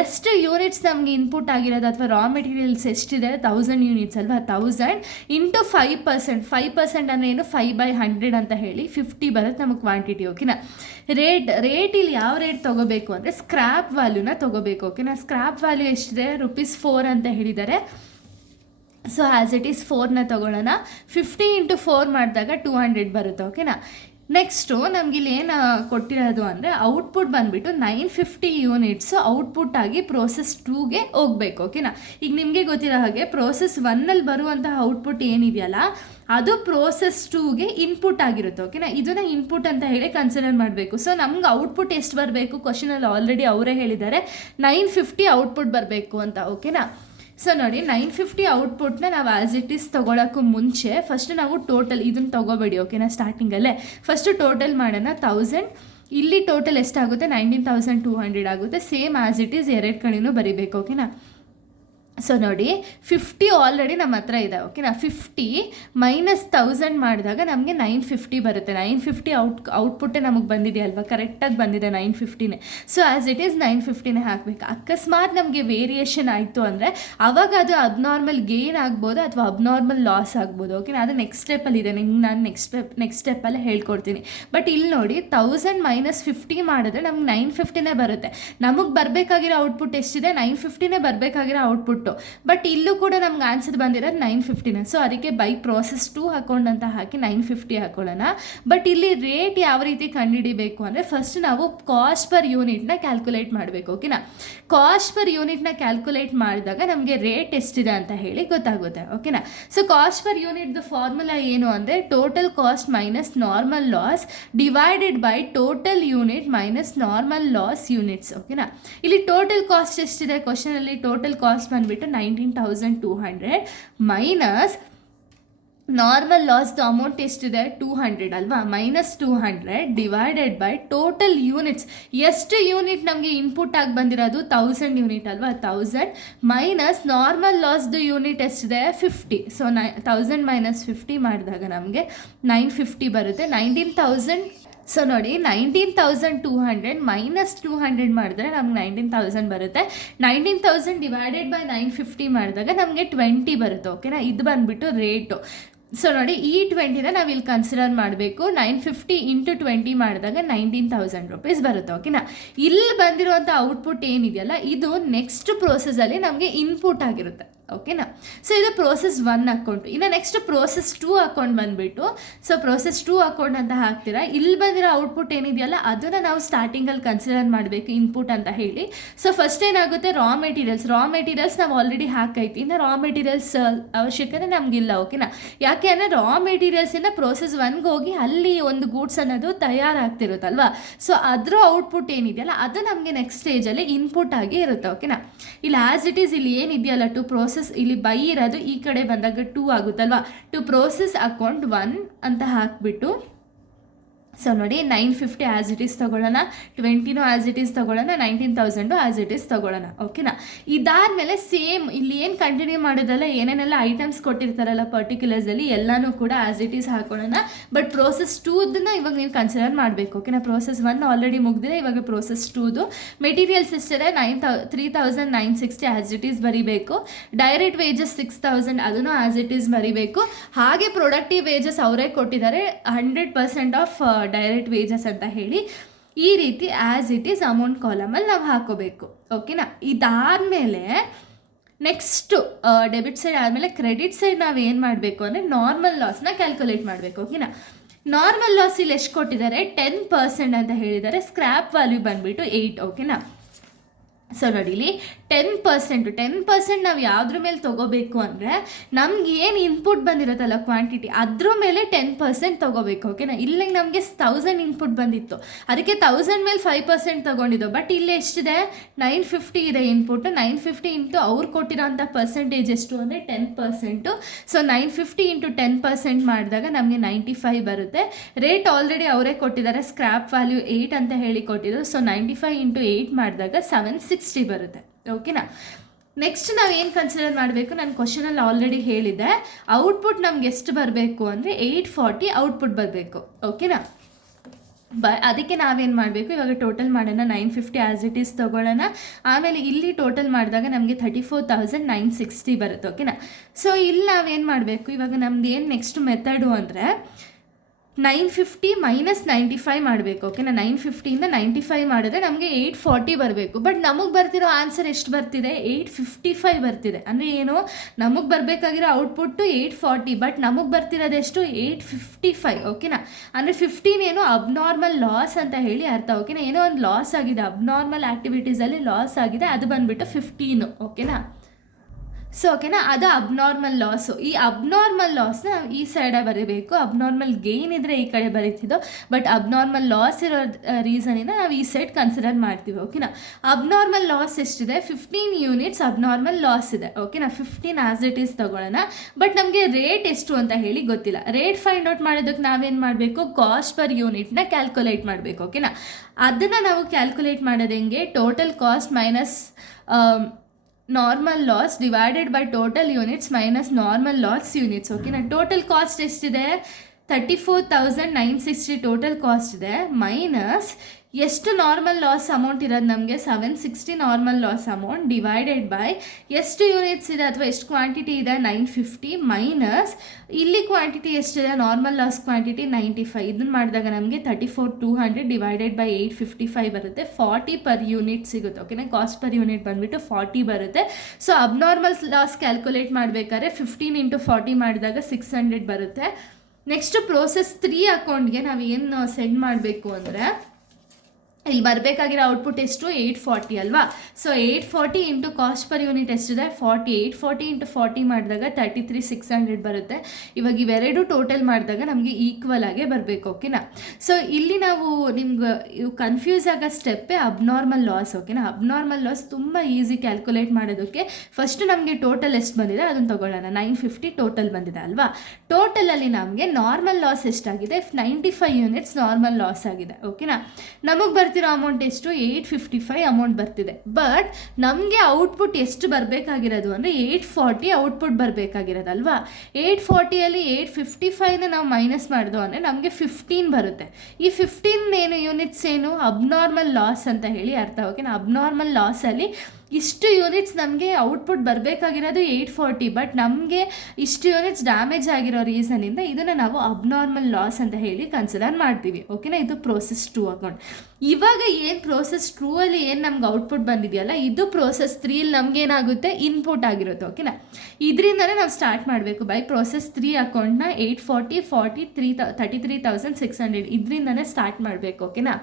ಎಷ್ಟು ಯೂನಿಟ್ಸ್ ನಮಗೆ ಇನ್ಪುಟ್ ಆಗಿರೋದು ಅಥವಾ ರಾ ಮೆಟೀರಿಯಲ್ಸ್ ಎಷ್ಟಿದೆ 1000 ಯೂನಿಟ್ಸ್ ಅಲ್ವಾ, 1000 ಇಂಟು 5%. 5% ಅಂದರೆ ಏನು, 5/100 ಅಂತ ಹೇಳಿ 50 ಬರುತ್ತೆ ನಮಗೆ ಕ್ವಾಂಟಿಟಿ. ಓಕೆನಾ, ರೇಟ್ ಇಲ್ಲಿ ಯಾವ ರೇಟ್ ತೊಗೋಬೇಕು ಅಂದರೆ ಸ್ಕ್ರ್ಯಾಪ್ ವ್ಯಾಲ್ಯೂನ ತೊಗೋಬೇಕು. ಓಕೆನಾ, ಸ್ಕ್ರ್ಯಾಪ್ ವ್ಯಾಲ್ಯೂ ಎಷ್ಟಿದೆ ₹4 ಅಂತ ಹೇಳಿದ್ದಾರೆ. ಸೊ ಆ್ಯಸ್ ಇಟ್ ಈಸ್ 4ನ ತೊಗೊಳ್ಳೋಣ. 50 ಇಂಟು 4 ಮಾಡಿದಾಗ 200 ಬರುತ್ತೆ. ಓಕೆನಾ, ನೆಕ್ಸ್ಟು ನಮಗಿಲ್ಲಿ ಏನು ಕೊಟ್ಟಿರೋದು ಅಂದರೆ ಔಟ್ಪುಟ್ ಬಂದುಬಿಟ್ಟು 950 ಯೂನಿಟ್ಸು ಔಟ್ಪುಟ್ ಆಗಿ ಪ್ರೋಸೆಸ್ 2ಗೆ ಹೋಗಬೇಕು. ಓಕೆನಾ, ಈಗ ನಿಮಗೆ ಗೊತ್ತಿರೋ ಹಾಗೆ ಪ್ರೋಸೆಸ್ 1ನಲ್ಲಿ ಬರುವಂತಹ ಔಟ್ಪುಟ್ ಏನಿದೆಯಲ್ಲ ಅದು ಪ್ರೋಸೆಸ್ 2ಗೆ ಇನ್ಪುಟ್ ಆಗಿರುತ್ತೆ. ಓಕೆನಾ, ಇದನ್ನು ಇನ್ಪುಟ್ ಅಂತ ಹೇಳಿ ಕನ್ಸಿಡರ್ ಮಾಡಬೇಕು. ಸೊ ನಮ್ಗೆ ಔಟ್ಪುಟ್ ಎಷ್ಟು ಬರಬೇಕು, ಕ್ವಶನಲ್ಲಿ ಆಲ್ರೆಡಿ ಅವರೇ ಹೇಳಿದ್ದಾರೆ 950 ಔಟ್ಪುಟ್ ಬರಬೇಕು ಅಂತ. ಓಕೆನಾ, ಸೊ ನೋಡಿ 950 ಔಟ್ಪುಟ್ನ ನಾವು ಆ್ಯಸ್ ಇಟ್ ಈಸ್ ತೊಗೊಳಕ್ಕೂ ಮುಂಚೆ ಫಸ್ಟ್ ನಾವು ಟೋಟಲ್ ಇದನ್ನು ತೊಗೋಬೇಡಿ. ಓಕೆನಾ, ಸ್ಟಾರ್ಟಿಂಗಲ್ಲೇ ಫಸ್ಟು ಟೋಟಲ್ ಮಾಡೋಣ. 1000 ಇಲ್ಲಿ ಟೋಟಲ್ ಎಷ್ಟಾಗುತ್ತೆ 19200 ಆಗುತ್ತೆ. ಸೇಮ್ ಆ್ಯಸ್ ಇಟ್ ಈಸ್ ಎರಡು ಕಡೆನೂ ಬರೀಬೇಕು. ಓಕೆನಾ, ಸೊ ನೋಡಿ 50 ಆಲ್ರೆಡಿ ನಮ್ಮ ಹತ್ರ ಇದೆ. ಓಕೆನಾ, 50 ಮೈನಸ್ 1000 ಮಾಡಿದಾಗ ನಮಗೆ 950 ಬರುತ್ತೆ. 950 ಔಟ್ಪುಟ್ಟೇ ನಮಗೆ ಬಂದಿದೆ ಅಲ್ವಾ, ಕರೆಕ್ಟಾಗಿ ಬಂದಿದೆ 950ನೇ. ಸೊ ಆ್ಯಸ್ ಇಟ್ ಈಸ್ 950ನೇ ಹಾಕಬೇಕು. ಅಕಸ್ಮಾತ್ ನಮಗೆ ವೇರಿಯೇಷನ್ ಆಯಿತು ಅಂದರೆ ಆವಾಗ ಅದು ಅಬ್ನಾರ್ಮಲ್ ಗೇನ್ ಆಗ್ಬೋದು ಅಥವಾ ಅಬ್ನಾರ್ಮಲ್ ಲಾಸ್ ಆಗ್ಬೋದು. ಓಕೆನಾ, ಅದು ನೆಕ್ಸ್ಟ್ ಸ್ಟೆಪ್ಪಲ್ಲಿ ಇದೆ, ನಿಮ್ಗೆ ನಾನು ನೆಕ್ಸ್ಟ್ ಸ್ಟೆಪ್ಪಲ್ಲೇ ಹೇಳ್ಕೊಡ್ತೀನಿ. ಬಟ್ ಇಲ್ಲಿ ನೋಡಿ 1000 ಮೈನಸ್ 50 ಮಾಡಿದ್ರೆ ನಮ್ಗೆ 950ನೇ ಬರುತ್ತೆ. ನಮಗೆ ಬರಬೇಕಾಗಿರೋ ಔಟ್ಪುಟ್ ಎಷ್ಟಿದೆ 950ನೇ ಬರಬೇಕಾಗಿರೋ ಔಟ್ಪುಟ್. ಬಟ್ ಇಲ್ಲೂ ಕೂಡ ನಮ್ಗೆ ಆನ್ಸರ್ ಬಂದಿರೋದು 950ನೇ. ಸೊ ಅದಕ್ಕೆ ಬೈ ಪ್ರೋಸೆಸ್ 2 ಹಾಕೊಂಡಂತ ಹಾಕಿ 950 ಹಾಕೊಳ್ಳೋಣ. ಬಟ್ ಇಲ್ಲಿ ರೇಟ್ ಯಾವ ರೀತಿ ಕಂಡುಹಿಡಿಬೇಕು ಅಂದರೆ ಫಸ್ಟ್ ನಾವು ಕಾಸ್ಟ್ ಪರ್ ಯೂನಿಟ್ನ ಕ್ಯಾಲ್ಕುಲೇಟ್ ಮಾಡಬೇಕು. ಓಕೆನಾ, ಕಾಸ್ಟ್ ಪರ್ ಯೂನಿಟ್ನ ಕ್ಯಾಲ್ಕುಲೇಟ್ ಮಾಡಿದಾಗ ನಮಗೆ ರೇಟ್ ಎಷ್ಟಿದೆ ಅಂತ ಹೇಳಿ ಗೊತ್ತಾಗುತ್ತೆ. ಓಕೆನಾ, ಸೊ ಕಾಸ್ಟ್ ಪರ್ ಯೂನಿಟ್ದು ಫಾರ್ಮುಲಾ ಏನು ಅಂದರೆ total cost minus normal loss divided by total unit minus normal loss units. ಓಕೆನಾ, ಇಲ್ಲಿ ಟೋಟಲ್ ಕಾಸ್ಟ್ ಎಷ್ಟಿದೆ ಕ್ವಶನಲ್ಲಿ, ಟೋಟಲ್ ಕಾಸ್ಟ್ ಬಂದುಬಿಟ್ಟು 19200 ಮೈನಸ್ ನಾರ್ಮಲ್ ಲಾಸ್ದು ಅಮೌಂಟ್ ಎಷ್ಟಿದೆ 200 ಅಲ್ವಾ, minus 200 divided by total units. ಎಷ್ಟು ಯೂನಿಟ್ ನಮಗೆ ಇನ್ಪುಟ್ ಆಗಿ ಬಂದಿರೋದು 1000 ಯೂನಿಟ್ ಅಲ್ವಾ, 1000 ಮೈನಸ್ ನಾರ್ಮಲ್ ಲಾಸ್ದು ಯೂನಿಟ್ ಎಷ್ಟಿದೆ 50. ಸೊ 1000 ಮೈನಸ್ 50 ಮಾಡಿದಾಗ ನಮಗೆ 950 ಬರುತ್ತೆ. 19000. ಸೊ ನೋಡಿ 19200 ಮೈನಸ್ 200 ಮಾಡಿದ್ರೆ ನಮ್ಗೆ 19000 ಬರುತ್ತೆ. 19000 ಡಿವೈಡೆಡ್ ಬೈ 950 ಮಾಡಿದಾಗ ನಮಗೆ 20 ಬರುತ್ತೆ. ಓಕೆನಾ, ಇದು ಬಂದುಬಿಟ್ಟು ರೇಟು. ಸೊ ನೋಡಿ ಈ 20ನ ನಾವು ಇಲ್ಲಿ ಕನ್ಸಿಡರ್ ಮಾಡಬೇಕು. 950 ಇಂಟು 20 ಮಾಡಿದಾಗ 19000 ರೂಪೀಸ್ ಬರುತ್ತೆ. ಓಕೆನಾ, ಇಲ್ಲಿ ಬಂದಿರುವಂಥ ಔಟ್ಪುಟ್ ಏನಿದೆಯಲ್ಲ ಇದು ನೆಕ್ಸ್ಟ್ ಪ್ರೋಸೆಸಲ್ಲಿ ನಮಗೆ ಇನ್ಪುಟ್ ಆಗಿರುತ್ತೆ. ಓಕೆನಾ, ಸೊ ಇದು ಪ್ರೋಸೆಸ್ 1 ಅಕೌಂಟ್. ಇನ್ನು ನೆಕ್ಸ್ಟ್ ಪ್ರೋಸೆಸ್ 2 ಅಕೌಂಟ್ ಬಂದುಬಿಟ್ಟು ಸೊ ಪ್ರೋಸೆಸ್ 2 ಅಕೌಂಟ್ ಅಂತ ಹಾಕ್ತೀರಾ. ಇಲ್ಲಿ ಬಂದಿರೋ ಔಟ್ಪುಟ್ ಏನಿದೆಯಲ್ಲ ಅದನ್ನು ನಾವು ಸ್ಟಾರ್ಟಿಂಗಲ್ಲಿ ಕನ್ಸಿಡರ್ ಮಾಡಬೇಕು ಇನ್ಪುಟ್ ಅಂತ ಹೇಳಿ. ಸೊ ಫಸ್ಟ್ ಏನಾಗುತ್ತೆ ರಾ ಮೆಟೀರಿಯಲ್ಸ್ ನಾವು ಆಲ್ರೆಡಿ ಹಾಕೈತಿ. ಇನ್ನು ರಾ ಮೆಟೀರಿಯಲ್ಸ್ ಅವಶ್ಯಕತೆ ನಮಗಿಲ್ಲ. ಓಕೆನಾ, ಯಾಕೆ ಅಂದರೆ ರಾ ಮೆಟೀರಿಯಲ್ಸಿಂದ ಪ್ರೋಸೆಸ್ 1ಗೆ ಹೋಗಿ ಅಲ್ಲಿ ಒಂದು ಗೂಡ್ಸ್ ಅನ್ನೋದು ತಯಾರಾಗ್ತಿರುತ್ತಲ್ವಾ. ಸೊ ಅದರ ಔಟ್ಪುಟ್ ಏನಿದೆಯಲ್ಲ ಅದು ನಮಗೆ ನೆಕ್ಸ್ಟ್ ಸ್ಟೇಜಲ್ಲಿ ಇನ್ಪುಟ್ ಆಗಿ ಇರುತ್ತೆ. ಓಕೆನಾ, ಇಲ್ಲಿ ಆ್ಯಸ್ ಇಟ್ ಈಸ್ ಇಲ್ಲಿ ಏನಿದೆಯಲ್ಲ ಟು ಪ್ರೋಸೆಸ್ ಪ್ರೋಸೆಸ್ ಇಲ್ಲಿ ಬೈ ಇರೋದು ಈ ಕಡೆ ಬಂದಾಗ 2 ಆಗುತ್ತಲ್ವಾ. ಟು ಪ್ರೋಸೆಸ್ ಅಕೌಂಟ್ 1 ಅಂತ ಹಾಕಿಬಿಟ್ಟು ಸೊ ನೋಡಿ 950 ಆ್ಯಸ್ ಇಟ್ ಈಸ್ ತೊಗೊಳ್ಳೋಣ, 20 ಆ್ಯಸ್ ಇಟ್ ಈಸ್ ತೊಗೊಳ್ಳೋಣ, 19,000 ಆ್ಯಸ್ ಇಟ್ ಈಸ್ ತೊಗೊಳ್ಳೋಣ. ಓಕೆನಾ. ಇದಾದಮೇಲೆ ಸೇಮ್ ಇಲ್ಲಿ ಏನು ಕಂಟಿನ್ಯೂ ಮಾಡೋದಲ್ಲ, ಏನೇನೆಲ್ಲ ಐಟಮ್ಸ್ ಕೊಟ್ಟಿರ್ತಾರಲ್ಲ ಪರ್ಟಿಕ್ಯುಲರ್ಸಲ್ಲಿ ಎಲ್ಲನೂ ಕೂಡ ಆ್ಯಸ್ ಇಟ್ ಈಸ್ ಹಾಕೊಳ್ಳೋಣ. ಬಟ್ ಪ್ರೋಸೆಸ್ 2ದನ್ನ ಇವಾಗ ನೀವು ಕನ್ಸಿಡರ್ ಮಾಡಬೇಕು. ಓಕೆನಾ. ಪ್ರೋಸೆಸ್ 1 ಆಲ್ರೆಡಿ ಮುಗಿದಿದೆ, ಇವಾಗ ಪ್ರೋಸೆಸ್ 2ದು ಮೆಟೀರಿಯಲ್ಸ್ ಎಷ್ಟಿದೆ 3,960 ಆ್ಯಸ್ ಇಟ್ ಈಸ್ ಬರೀಬೇಕು. ಡೈರೆಕ್ಟ್ ವೇಜಸ್ 6,000 ಅದನ್ನು ಆ್ಯಸ್ ಇಟ್ ಈಸ್ ಬರೀಬೇಕು. ಹಾಗೆ ಪ್ರೊಡಕ್ಟಿವ್ ವೇಜಸ್ ಅವರೇ ಕೊಟ್ಟಿದ್ದಾರೆ 100% ಆಫ್ ಡೈರೆಕ್ಟ್ ವೇಜಸ್ ಅಂತ ಹೇಳಿ. ಈ ರೀತಿ ಆ್ಯಸ್ ಇಟ್ ಈಸ್ ಅಮೌಂಟ್ ಕಾಲಮಲ್ಲಿ ನಾವು ಹಾಕೋಬೇಕು. ಓಕೆನಾ. ಇದಾದಮೇಲೆ ನೆಕ್ಸ್ಟು ಡೆಬಿಟ್ ಸೈಡ್ ಆದಮೇಲೆ ಕ್ರೆಡಿಟ್ ಸೈಡ್ ನಾವು ಏನು ಮಾಡಬೇಕು ಅಂದರೆ ನಾರ್ಮಲ್ ಲಾಸ್ನ ಕ್ಯಾಲ್ಕುಲೇಟ್ ಮಾಡಬೇಕು. ಓಕೆನಾ. ನಾರ್ಮಲ್ ಲಾಸ್ ಇಲ್ಲಿ ಎಷ್ಟು ಕೊಟ್ಟಿದ್ದಾರೆ 10% ಅಂತ ಹೇಳಿದ್ದಾರೆ. ಸ್ಕ್ರ್ಯಾಪ್ ವ್ಯಾಲ್ಯೂ ಬಂದುಬಿಟ್ಟು 8. ಓಕೆನಾ. ಸೊ ನೋಡಿ ಇಲ್ಲಿ 10% ನಾವು ಯಾವುದ್ರ ಮೇಲೆ ತೊಗೋಬೇಕು ಅಂದರೆ ನಮ್ಗೆ ಏನು ಇನ್ಪುಟ್ ಬಂದಿರುತ್ತಲ್ಲ ಕ್ವಾಂಟಿಟಿ ಅದ್ರ ಮೇಲೆ 10% ತೊಗೋಬೇಕು. ಓಕೆನಾ. ಇಲ್ಲಿ ನಮಗೆ 1000 ಇನ್ಪುಟ್ ಬಂದಿತ್ತು, ಅದಕ್ಕೆ 1000 ಮೇಲೆ 5% ತೊಗೊಂಡಿದ್ದು. ಬಟ್ ಇಲ್ಲಿ ಎಷ್ಟಿದೆ 950 ಇದೆ ಇನ್ಪುಟ್. 950 ಇಂಟು ಅವ್ರು ಕೊಟ್ಟಿರೋಂಥ ಪರ್ಸೆಂಟೇಜ್ ಎಷ್ಟು ಅಂದರೆ 10%. ಸೊ 950 ಇಂಟು 10% ಮಾಡಿದಾಗ ನಮಗೆ 95 ಬರುತ್ತೆ. ರೇಟ್ ಆಲ್ರೆಡಿ ಅವರೇ ಕೊಟ್ಟಿದ್ದಾರೆ, ಸ್ಕ್ರ್ಯಾಪ್ ವ್ಯಾಲ್ಯೂ 8 ಅಂತ ಹೇಳಿ ಕೊಟ್ಟಿದ್ರು. ಸೊ 95 ಇಂಟು 8 ಮಾಡಿದಾಗ 760 ಬರುತ್ತೆ. ಓಕೆನಾ. ನೆಕ್ಸ್ಟ್ ನಾವು ಏನು ಕನ್ಸಿಡರ್ ಮಾಡಬೇಕು, ನಾನು ಕ್ವಶನಲ್ಲಿ ಆಲ್ರೆಡಿ ಹೇಳಿದ್ದೆ. ಔಟ್ಪುಟ್ ನಮ್ಗೆ ಎಷ್ಟು ಬರಬೇಕು ಅಂದರೆ 840 ಔಟ್ಪುಟ್ ಬರಬೇಕು. ಓಕೆನಾ. ಅದಕ್ಕೆ ನಾವೇನು ಮಾಡಬೇಕು, ಇವಾಗ ಟೋಟಲ್ ಮಾಡೋಣ. 950 ಆ್ಯಸ್ ಇಟ್ ಈಸ್ ತೊಗೊಳ್ಳೋಣ. ಆಮೇಲೆ ಇಲ್ಲಿ ಟೋಟಲ್ ಮಾಡಿದಾಗ ನಮಗೆ 34,960 ಬರುತ್ತೆ. ಓಕೆನಾ. ಸೊ ಇಲ್ಲಿ ನಾವೇನು ಮಾಡಬೇಕು, ಇವಾಗ ನಮ್ದು ಏನು ನೆಕ್ಸ್ಟ್ ಮೆಥಡು ಅಂದರೆ 950 ಮೈನಸ್ 95 ಮಾಡಬೇಕು. ಓಕೆನಾ. 950ಇಂದ 95 ಮಾಡಿದ್ರೆ ನಮಗೆ 840 ಬರಬೇಕು. ಬಟ್ ನಮಗೆ ಬರ್ತಿರೋ ಆನ್ಸರ್ ಎಷ್ಟು ಬರ್ತಿದೆ 855 ಬರ್ತಿದೆ. ಅಂದರೆ ಏನು, ನಮಗೆ ಬರಬೇಕಾಗಿರೋ ಔಟ್ಪುಟ್ಟು 840, ಬಟ್ ನಮಗೆ ಬರ್ತಿರೋದೆಷ್ಟು 855. ಓಕೆನಾ. ಅಂದರೆ 15 ಏನು ಅಬ್ನಾರ್ಮಲ್ ಲಾಸ್ ಅಂತ ಹೇಳಿ ಅರ್ಥ. ಓಕೆನಾ. ಏನೋ ಒಂದು ಲಾಸ್ ಆಗಿದೆ, ಅಬ್ನಾರ್ಮಲ್ ಆ್ಯಕ್ಟಿವಿಟೀಸಲ್ಲಿ ಲಾಸ್ ಆಗಿದೆ, ಅದು ಬಂದುಬಿಟ್ಟು 15. ಓಕೆನಾ. ಸೊ ಓಕೆನಾ, ಅದು ಅಬ್ನಾರ್ಮಲ್ ಲಾಸು. ಈ ಅಬ್ನಾರ್ಮಲ್ ಲಾಸ್ನ ನಾವು ಈ ಸೈಡೇ ಬರೀಬೇಕು. ಅಬ್ನಾರ್ಮಲ್ ಗೇನ್ ಇದ್ದರೆ ಈ ಕಡೆ ಬರೀತಿದ್ದೋ, ಬಟ್ ಅಬ್ನಾರ್ಮಲ್ ಲಾಸ್ ಇರೋ ರೀಸನಿಂದ ನಾವು ಈ ಸೈಡ್ ಕನ್ಸಿಡರ್ ಮಾಡ್ತೀವಿ. ಓಕೆನಾ. ಅಬ್ನಾರ್ಮಲ್ ಲಾಸ್ ಎಷ್ಟಿದೆ 15 ಯೂನಿಟ್ಸ್ ಅಬ್ನಾರ್ಮಲ್ ಲಾಸ್ ಇದೆ. ಓಕೆನಾ. 15 ಆ್ಯಸ್ ಇಟ್ ಈಸ್ ತೊಗೊಳ್ಳೋಣ. ಬಟ್ ನಮಗೆ ರೇಟ್ ಎಷ್ಟು ಅಂತ ಹೇಳಿ ಗೊತ್ತಿಲ್ಲ. ರೇಟ್ ಫೈಂಡ್ ಔಟ್ ಮಾಡೋದಕ್ಕೆ ನಾವೇನು ಮಾಡಬೇಕು, ಕಾಸ್ಟ್ ಪರ್ ಯೂನಿಟ್ನ ಕ್ಯಾಲ್ಕುಲೇಟ್ ಮಾಡಬೇಕು. ಓಕೆನಾ. ಅದನ್ನು ನಾವು ಕ್ಯಾಲ್ಕುಲೇಟ್ ಮಾಡೋದು ಹೆಂಗೆ, total cost minus normal loss divided by total units minus normal loss units. ಓಕೆನಾ. ಟೋಟಲ್ ಕಾಸ್ಟ್ ಎಷ್ಟಿದೆ 34,960 ಟೋಟಲ್ ಕಾಸ್ಟ್ ಇದೆ, ಮೈನಸ್ ಎಷ್ಟು ನಾರ್ಮಲ್ ಲಾಸ್ ಅಮೌಂಟ್ ಇರೋದು ನಮಗೆ 760 normal loss amount divided by ಎಷ್ಟು ಯೂನಿಟ್ಸ್ ಇದೆ ಅಥವಾ ಎಷ್ಟು ಕ್ವಾಂಟಿಟಿ ಇದೆ 950 ಮೈನಸ್ ಇಲ್ಲಿ ಕ್ವಾಂಟಿಟಿ ಎಷ್ಟಿದೆ ನಾರ್ಮಲ್ ಲಾಸ್ ಕ್ವಾಂಟಿಟಿ 95. ಇದನ್ನು ಮಾಡಿದಾಗ ನಮಗೆ 34,200 ಡಿವೈಡೆಡ್ ಬೈ 855 ಬರುತ್ತೆ. 40 ಪರ್ ಯೂನಿಟ್ ಸಿಗುತ್ತೆ. ಓಕೆನಾ. ಕಾಸ್ಟ್ ಪರ್ ಯೂನಿಟ್ ಬಂದುಬಿಟ್ಟು 40 ಬರುತ್ತೆ. ಸೊ ಅಬ್ನಾರ್ಮಲ್ ಲಾಸ್ ಕ್ಯಾಲ್ಕುಲೇಟ್ ಮಾಡಬೇಕಾದ್ರೆ 15 ಇಂಟು 40 ಮಾಡಿದಾಗ 600 ಬರುತ್ತೆ. ನೆಕ್ಸ್ಟ್ ಪ್ರೋಸೆಸ್ 3 ಅಕೌಂಟ್ಗೆ ನಾವು ಏನು ಸೆಂಡ್ ಮಾಡಬೇಕು ಅಂದರೆ ಇಲ್ಲಿ ಬರಬೇಕಾಗಿರೋ ಔಟ್ಪುಟ್ ಎಷ್ಟು 840 ಅಲ್ವಾ. So 840 into cost per unit ಎಷ್ಟಿದೆ 40. 840 ಇಂಟು 40 ಮಾಡಿದಾಗ 33,600 ಬರುತ್ತೆ. ಇವಾಗ ಇವೆರಡು ಟೋಟಲ್ ಮಾಡಿದಾಗ ನಮಗೆ ಈಕ್ವಲ್ ಆಗೇ ಬರಬೇಕು. ಓಕೆನಾ. ಸೊ ಇಲ್ಲಿ ನಾವು ನಿಮ್ಗೆ ಇವು ಕನ್ಫ್ಯೂಸ್ ಆಗೋ ಸ್ಟೆಪ್ಪೇ ಅಬ್ನಾರ್ಮಲ್ ಲಾಸ್. ಓಕೆನಾ. ಅಬ್ನಾರ್ಮಲ್ ಲಾಸ್ ತುಂಬ ಈಸಿ ಕ್ಯಾಲ್ಕುಲೇಟ್ ಮಾಡೋದಕ್ಕೆ. ಫಸ್ಟ್ ನಮಗೆ ಟೋಟಲ್ ಎಷ್ಟು ಬಂದಿದೆ ಅದನ್ನು ತೊಗೊಳ್ಳೋಣ. 950 ಟೋಟಲ್ ಬಂದಿದೆ ಅಲ್ವಾ. ಟೋಟಲಲ್ಲಿ ನಮಗೆ ನಾರ್ಮಲ್ ಲಾಸ್ ಎಷ್ಟಾಗಿದೆ 95 ಯೂನಿಟ್ಸ್ ನಾರ್ಮಲ್ ಲಾಸ್ ಆಗಿದೆ. ಓಕೆನಾ. ನಮಗೆ ಬರ್ತಿರೋ ಅಮೌಂಟ್ ಎಷ್ಟು 855 ಅಮೌಂಟ್ ಬರ್ತಿದೆ. ಬಟ್ ನಮಗೆ ಔಟ್ಪುಟ್ ಎಷ್ಟು ಬರಬೇಕಾಗಿರೋದು ಅಂದರೆ 840 ಔಟ್ಪುಟ್ ಬರಬೇಕಾಗಿರೋದಲ್ವಾ. 840ಅಲ್ಲಿ 855ನ ನಾವು ಮೈನಸ್ ಮಾಡಿದೋ ಅಂದರೆ ನಮಗೆ 15 ಬರುತ್ತೆ. ಈ 15 ಏನು ಯೂನಿಟ್ಸ್ ಏನು ಅಬ್ನಾರ್ಮಲ್ ಲಾಸ್ ಅಂತ ಹೇಳಿ ಅರ್ಥ. ಓಕೆನಾ. ಅಬ್ನಾರ್ಮಲ್ ಲಾಸಲ್ಲಿ ಇಷ್ಟು ಯೂನಿಟ್ಸ್ ನಮಗೆ ಔಟ್ಪುಟ್ ಬರಬೇಕಾಗಿರೋದು 840, ಬಟ್ ನಮಗೆ ಇಷ್ಟು ಯೂನಿಟ್ಸ್ ಡ್ಯಾಮೇಜ್ ಆಗಿರೋ ರೀಸನಿಂದ ಇದನ್ನು ನಾವು ಅಬ್ನಾರ್ಮಲ್ ಲಾಸ್ ಅಂತ ಹೇಳಿ ಕನ್ಸಿಡರ್ ಮಾಡ್ತೀವಿ. ಓಕೆನಾ. ಇದು ಪ್ರೋಸೆಸ್ 2 ಅಕೌಂಟ್. ಇವಾಗ ಏನು ಪ್ರೋಸೆಸ್ 2 ಅಲ್ಲಿ ಏನು ನಮ್ಗೆ ಔಟ್ಪುಟ್ ಬಂದಿದೆಯಲ್ಲ ಇದು ಪ್ರೋಸೆಸ್ 3 ನಮ್ಗೆ ಏನಾಗುತ್ತೆ ಇನ್ಪುಟ್ ಆಗಿರುತ್ತೆ. ಓಕೆನಾ. ಇದರಿಂದನೇ ನಾವು ಸ್ಟಾರ್ಟ್ ಮಾಡಬೇಕು. ಬೈ ಪ್ರೋಸೆಸ್ 3 ಅಕೌಂಟ್ನ 840 40 33,600 ಇದರಿಂದನೇ ಸ್ಟಾರ್ಟ್ ಮಾಡಬೇಕು. ಓಕೆನಾ.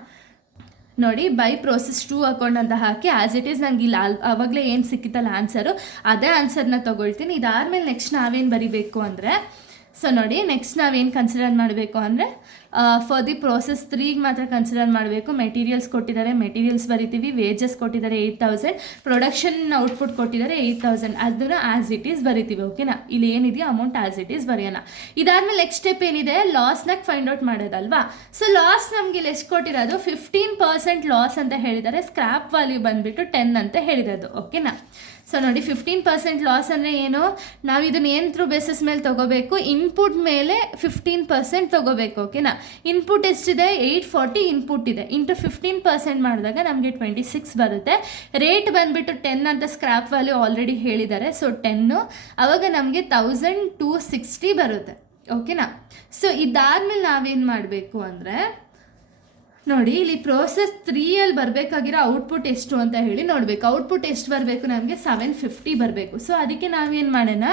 ನೋಡಿ ಬೈ ಪ್ರೋಸೆಸ್ 2 ಅಕೌಂಟ್ ಅಂತ ಹಾಕಿ ಆ್ಯಸ್ ಇಟ್ ಈಸ್ ನನಗೆ ಇಲ್ಲಿ ಆವಾಗಲೇ ಏನು ಸಿಕ್ಕಿತ್ತಲ್ಲ ಆನ್ಸರು ಅದೇ ಆನ್ಸರ್ನ ತೊಗೊಳ್ತೀನಿ. ಇದಾದಮೇಲೆ ನೆಕ್ಸ್ಟ್ ನಾವೇನು ಬರೀಬೇಕು ಅಂದರೆ ಸೊ ನೋಡಿ ನೆಕ್ಸ್ಟ್ ನಾವೇನು ಕನ್ಸಿಡರ್ ಮಾಡಬೇಕು ಅಂದರೆ ಫಾರ್ ದಿ ಪ್ರೋಸೆಸ್ 3ಗೆ ಮಾತ್ರ ಕನ್ಸಿಡರ್ ಮಾಡಬೇಕು. ಮೆಟೀರಿಯಲ್ಸ್ ಕೊಟ್ಟಿದ್ದಾರೆ, ಮೆಟೀರಿಯಲ್ಸ್ ಬರಿತೀವಿ. ವೇಜಸ್ ಕೊಟ್ಟಿದ್ದಾರೆ 8000, ಪ್ರೊಡಕ್ಷನ್ ಔಟ್ಪುಟ್ ಕೊಟ್ಟಿದ್ದಾರೆ 8000, ಅದನ್ನು ಆ್ಯಸ್ ಇಟ್ ಈಸ್ ಬರಿತೀವಿ. ಓಕೆನಾ, ಇಲ್ಲಿ ಏನಿದೆಯೋ ಅಮೌಂಟ್ ಆ್ಯಸ್ ಇಟ್ ಈಸ್ ಬರೆಯೋಣ. ಇದಾದ್ಮೇಲೆ ನೆಕ್ಸ್ಟ್ ಸ್ಟೆಪ್ ಏನಿದೆ, ಲಾಸ್ನಾಗ ಫೈಂಡ್ ಔಟ್ ಮಾಡೋದಲ್ವಾ. ಸೊ ಲಾಸ್ ನಮಗೆ ಇಲ್ಲಿ ಎಷ್ಟು ಕೊಟ್ಟಿರೋದು, 15% ಲಾಸ್ ಅಂತ ಹೇಳಿದ್ದಾರೆ. ಸ್ಕ್ರಾಪ್ ವ್ಯಾಲ್ಯೂ ಬಂದುಬಿಟ್ಟು 10 ಅಂತ ಹೇಳಿರೋದು. ಓಕೆನಾ, ಸೊ ನೋಡಿ 15% ಲಾಸ್ ಅಂದರೆ ಏನು, ನಾವು ಇದನ್ನು ಏನು ಥ್ರೂ ಬೇಸಿಸ್ ಮೇಲೆ ತೊಗೋಬೇಕು, ಇನ್ಪುಟ್ ಮೇಲೆ 15% ತೊಗೋಬೇಕು. ಓಕೆನಾ, ಇನ್ಪುಟ್ ಎಷ್ಟಿದೆ, 840 ಇನ್ಪುಟ್ ಇದೆ, ಇಂಟು 15% ಮಾಡಿದಾಗ ನಮಗೆ 26 ಬರುತ್ತೆ. ರೇಟ್ ಬಂದುಬಿಟ್ಟು 10 ಅಂತ ಸ್ಕ್ರಾಪ್ ವ್ಯಾಲ್ಯೂ ಆಲ್ರೆಡಿ ಹೇಳಿದ್ದಾರೆ. ಸೊ 10 ಆವಾಗ ನಮಗೆ 1260 ಬರುತ್ತೆ. ಓಕೆನಾ, ಸೊ ಇದಾದಮೇಲೆ ನಾವೇನು ಮಾಡಬೇಕು ಅಂದರೆ ನೋಡಿ, ಇಲ್ಲಿ ಪ್ರೋಸೆಸ್ 3ಅಲ್ಲಿ ಬರಬೇಕಾಗಿರೋ ಔಟ್ಪುಟ್ ಎಷ್ಟು ಅಂತ ಹೇಳಿ ನೋಡಬೇಕು. ಔಟ್ಪುಟ್ ಎಷ್ಟು ಬರಬೇಕು, ನಮಗೆ 750 ಬರಬೇಕು. ಸೊ ಅದಕ್ಕೆ ನಾವೇನು ಮಾಡೋಣ,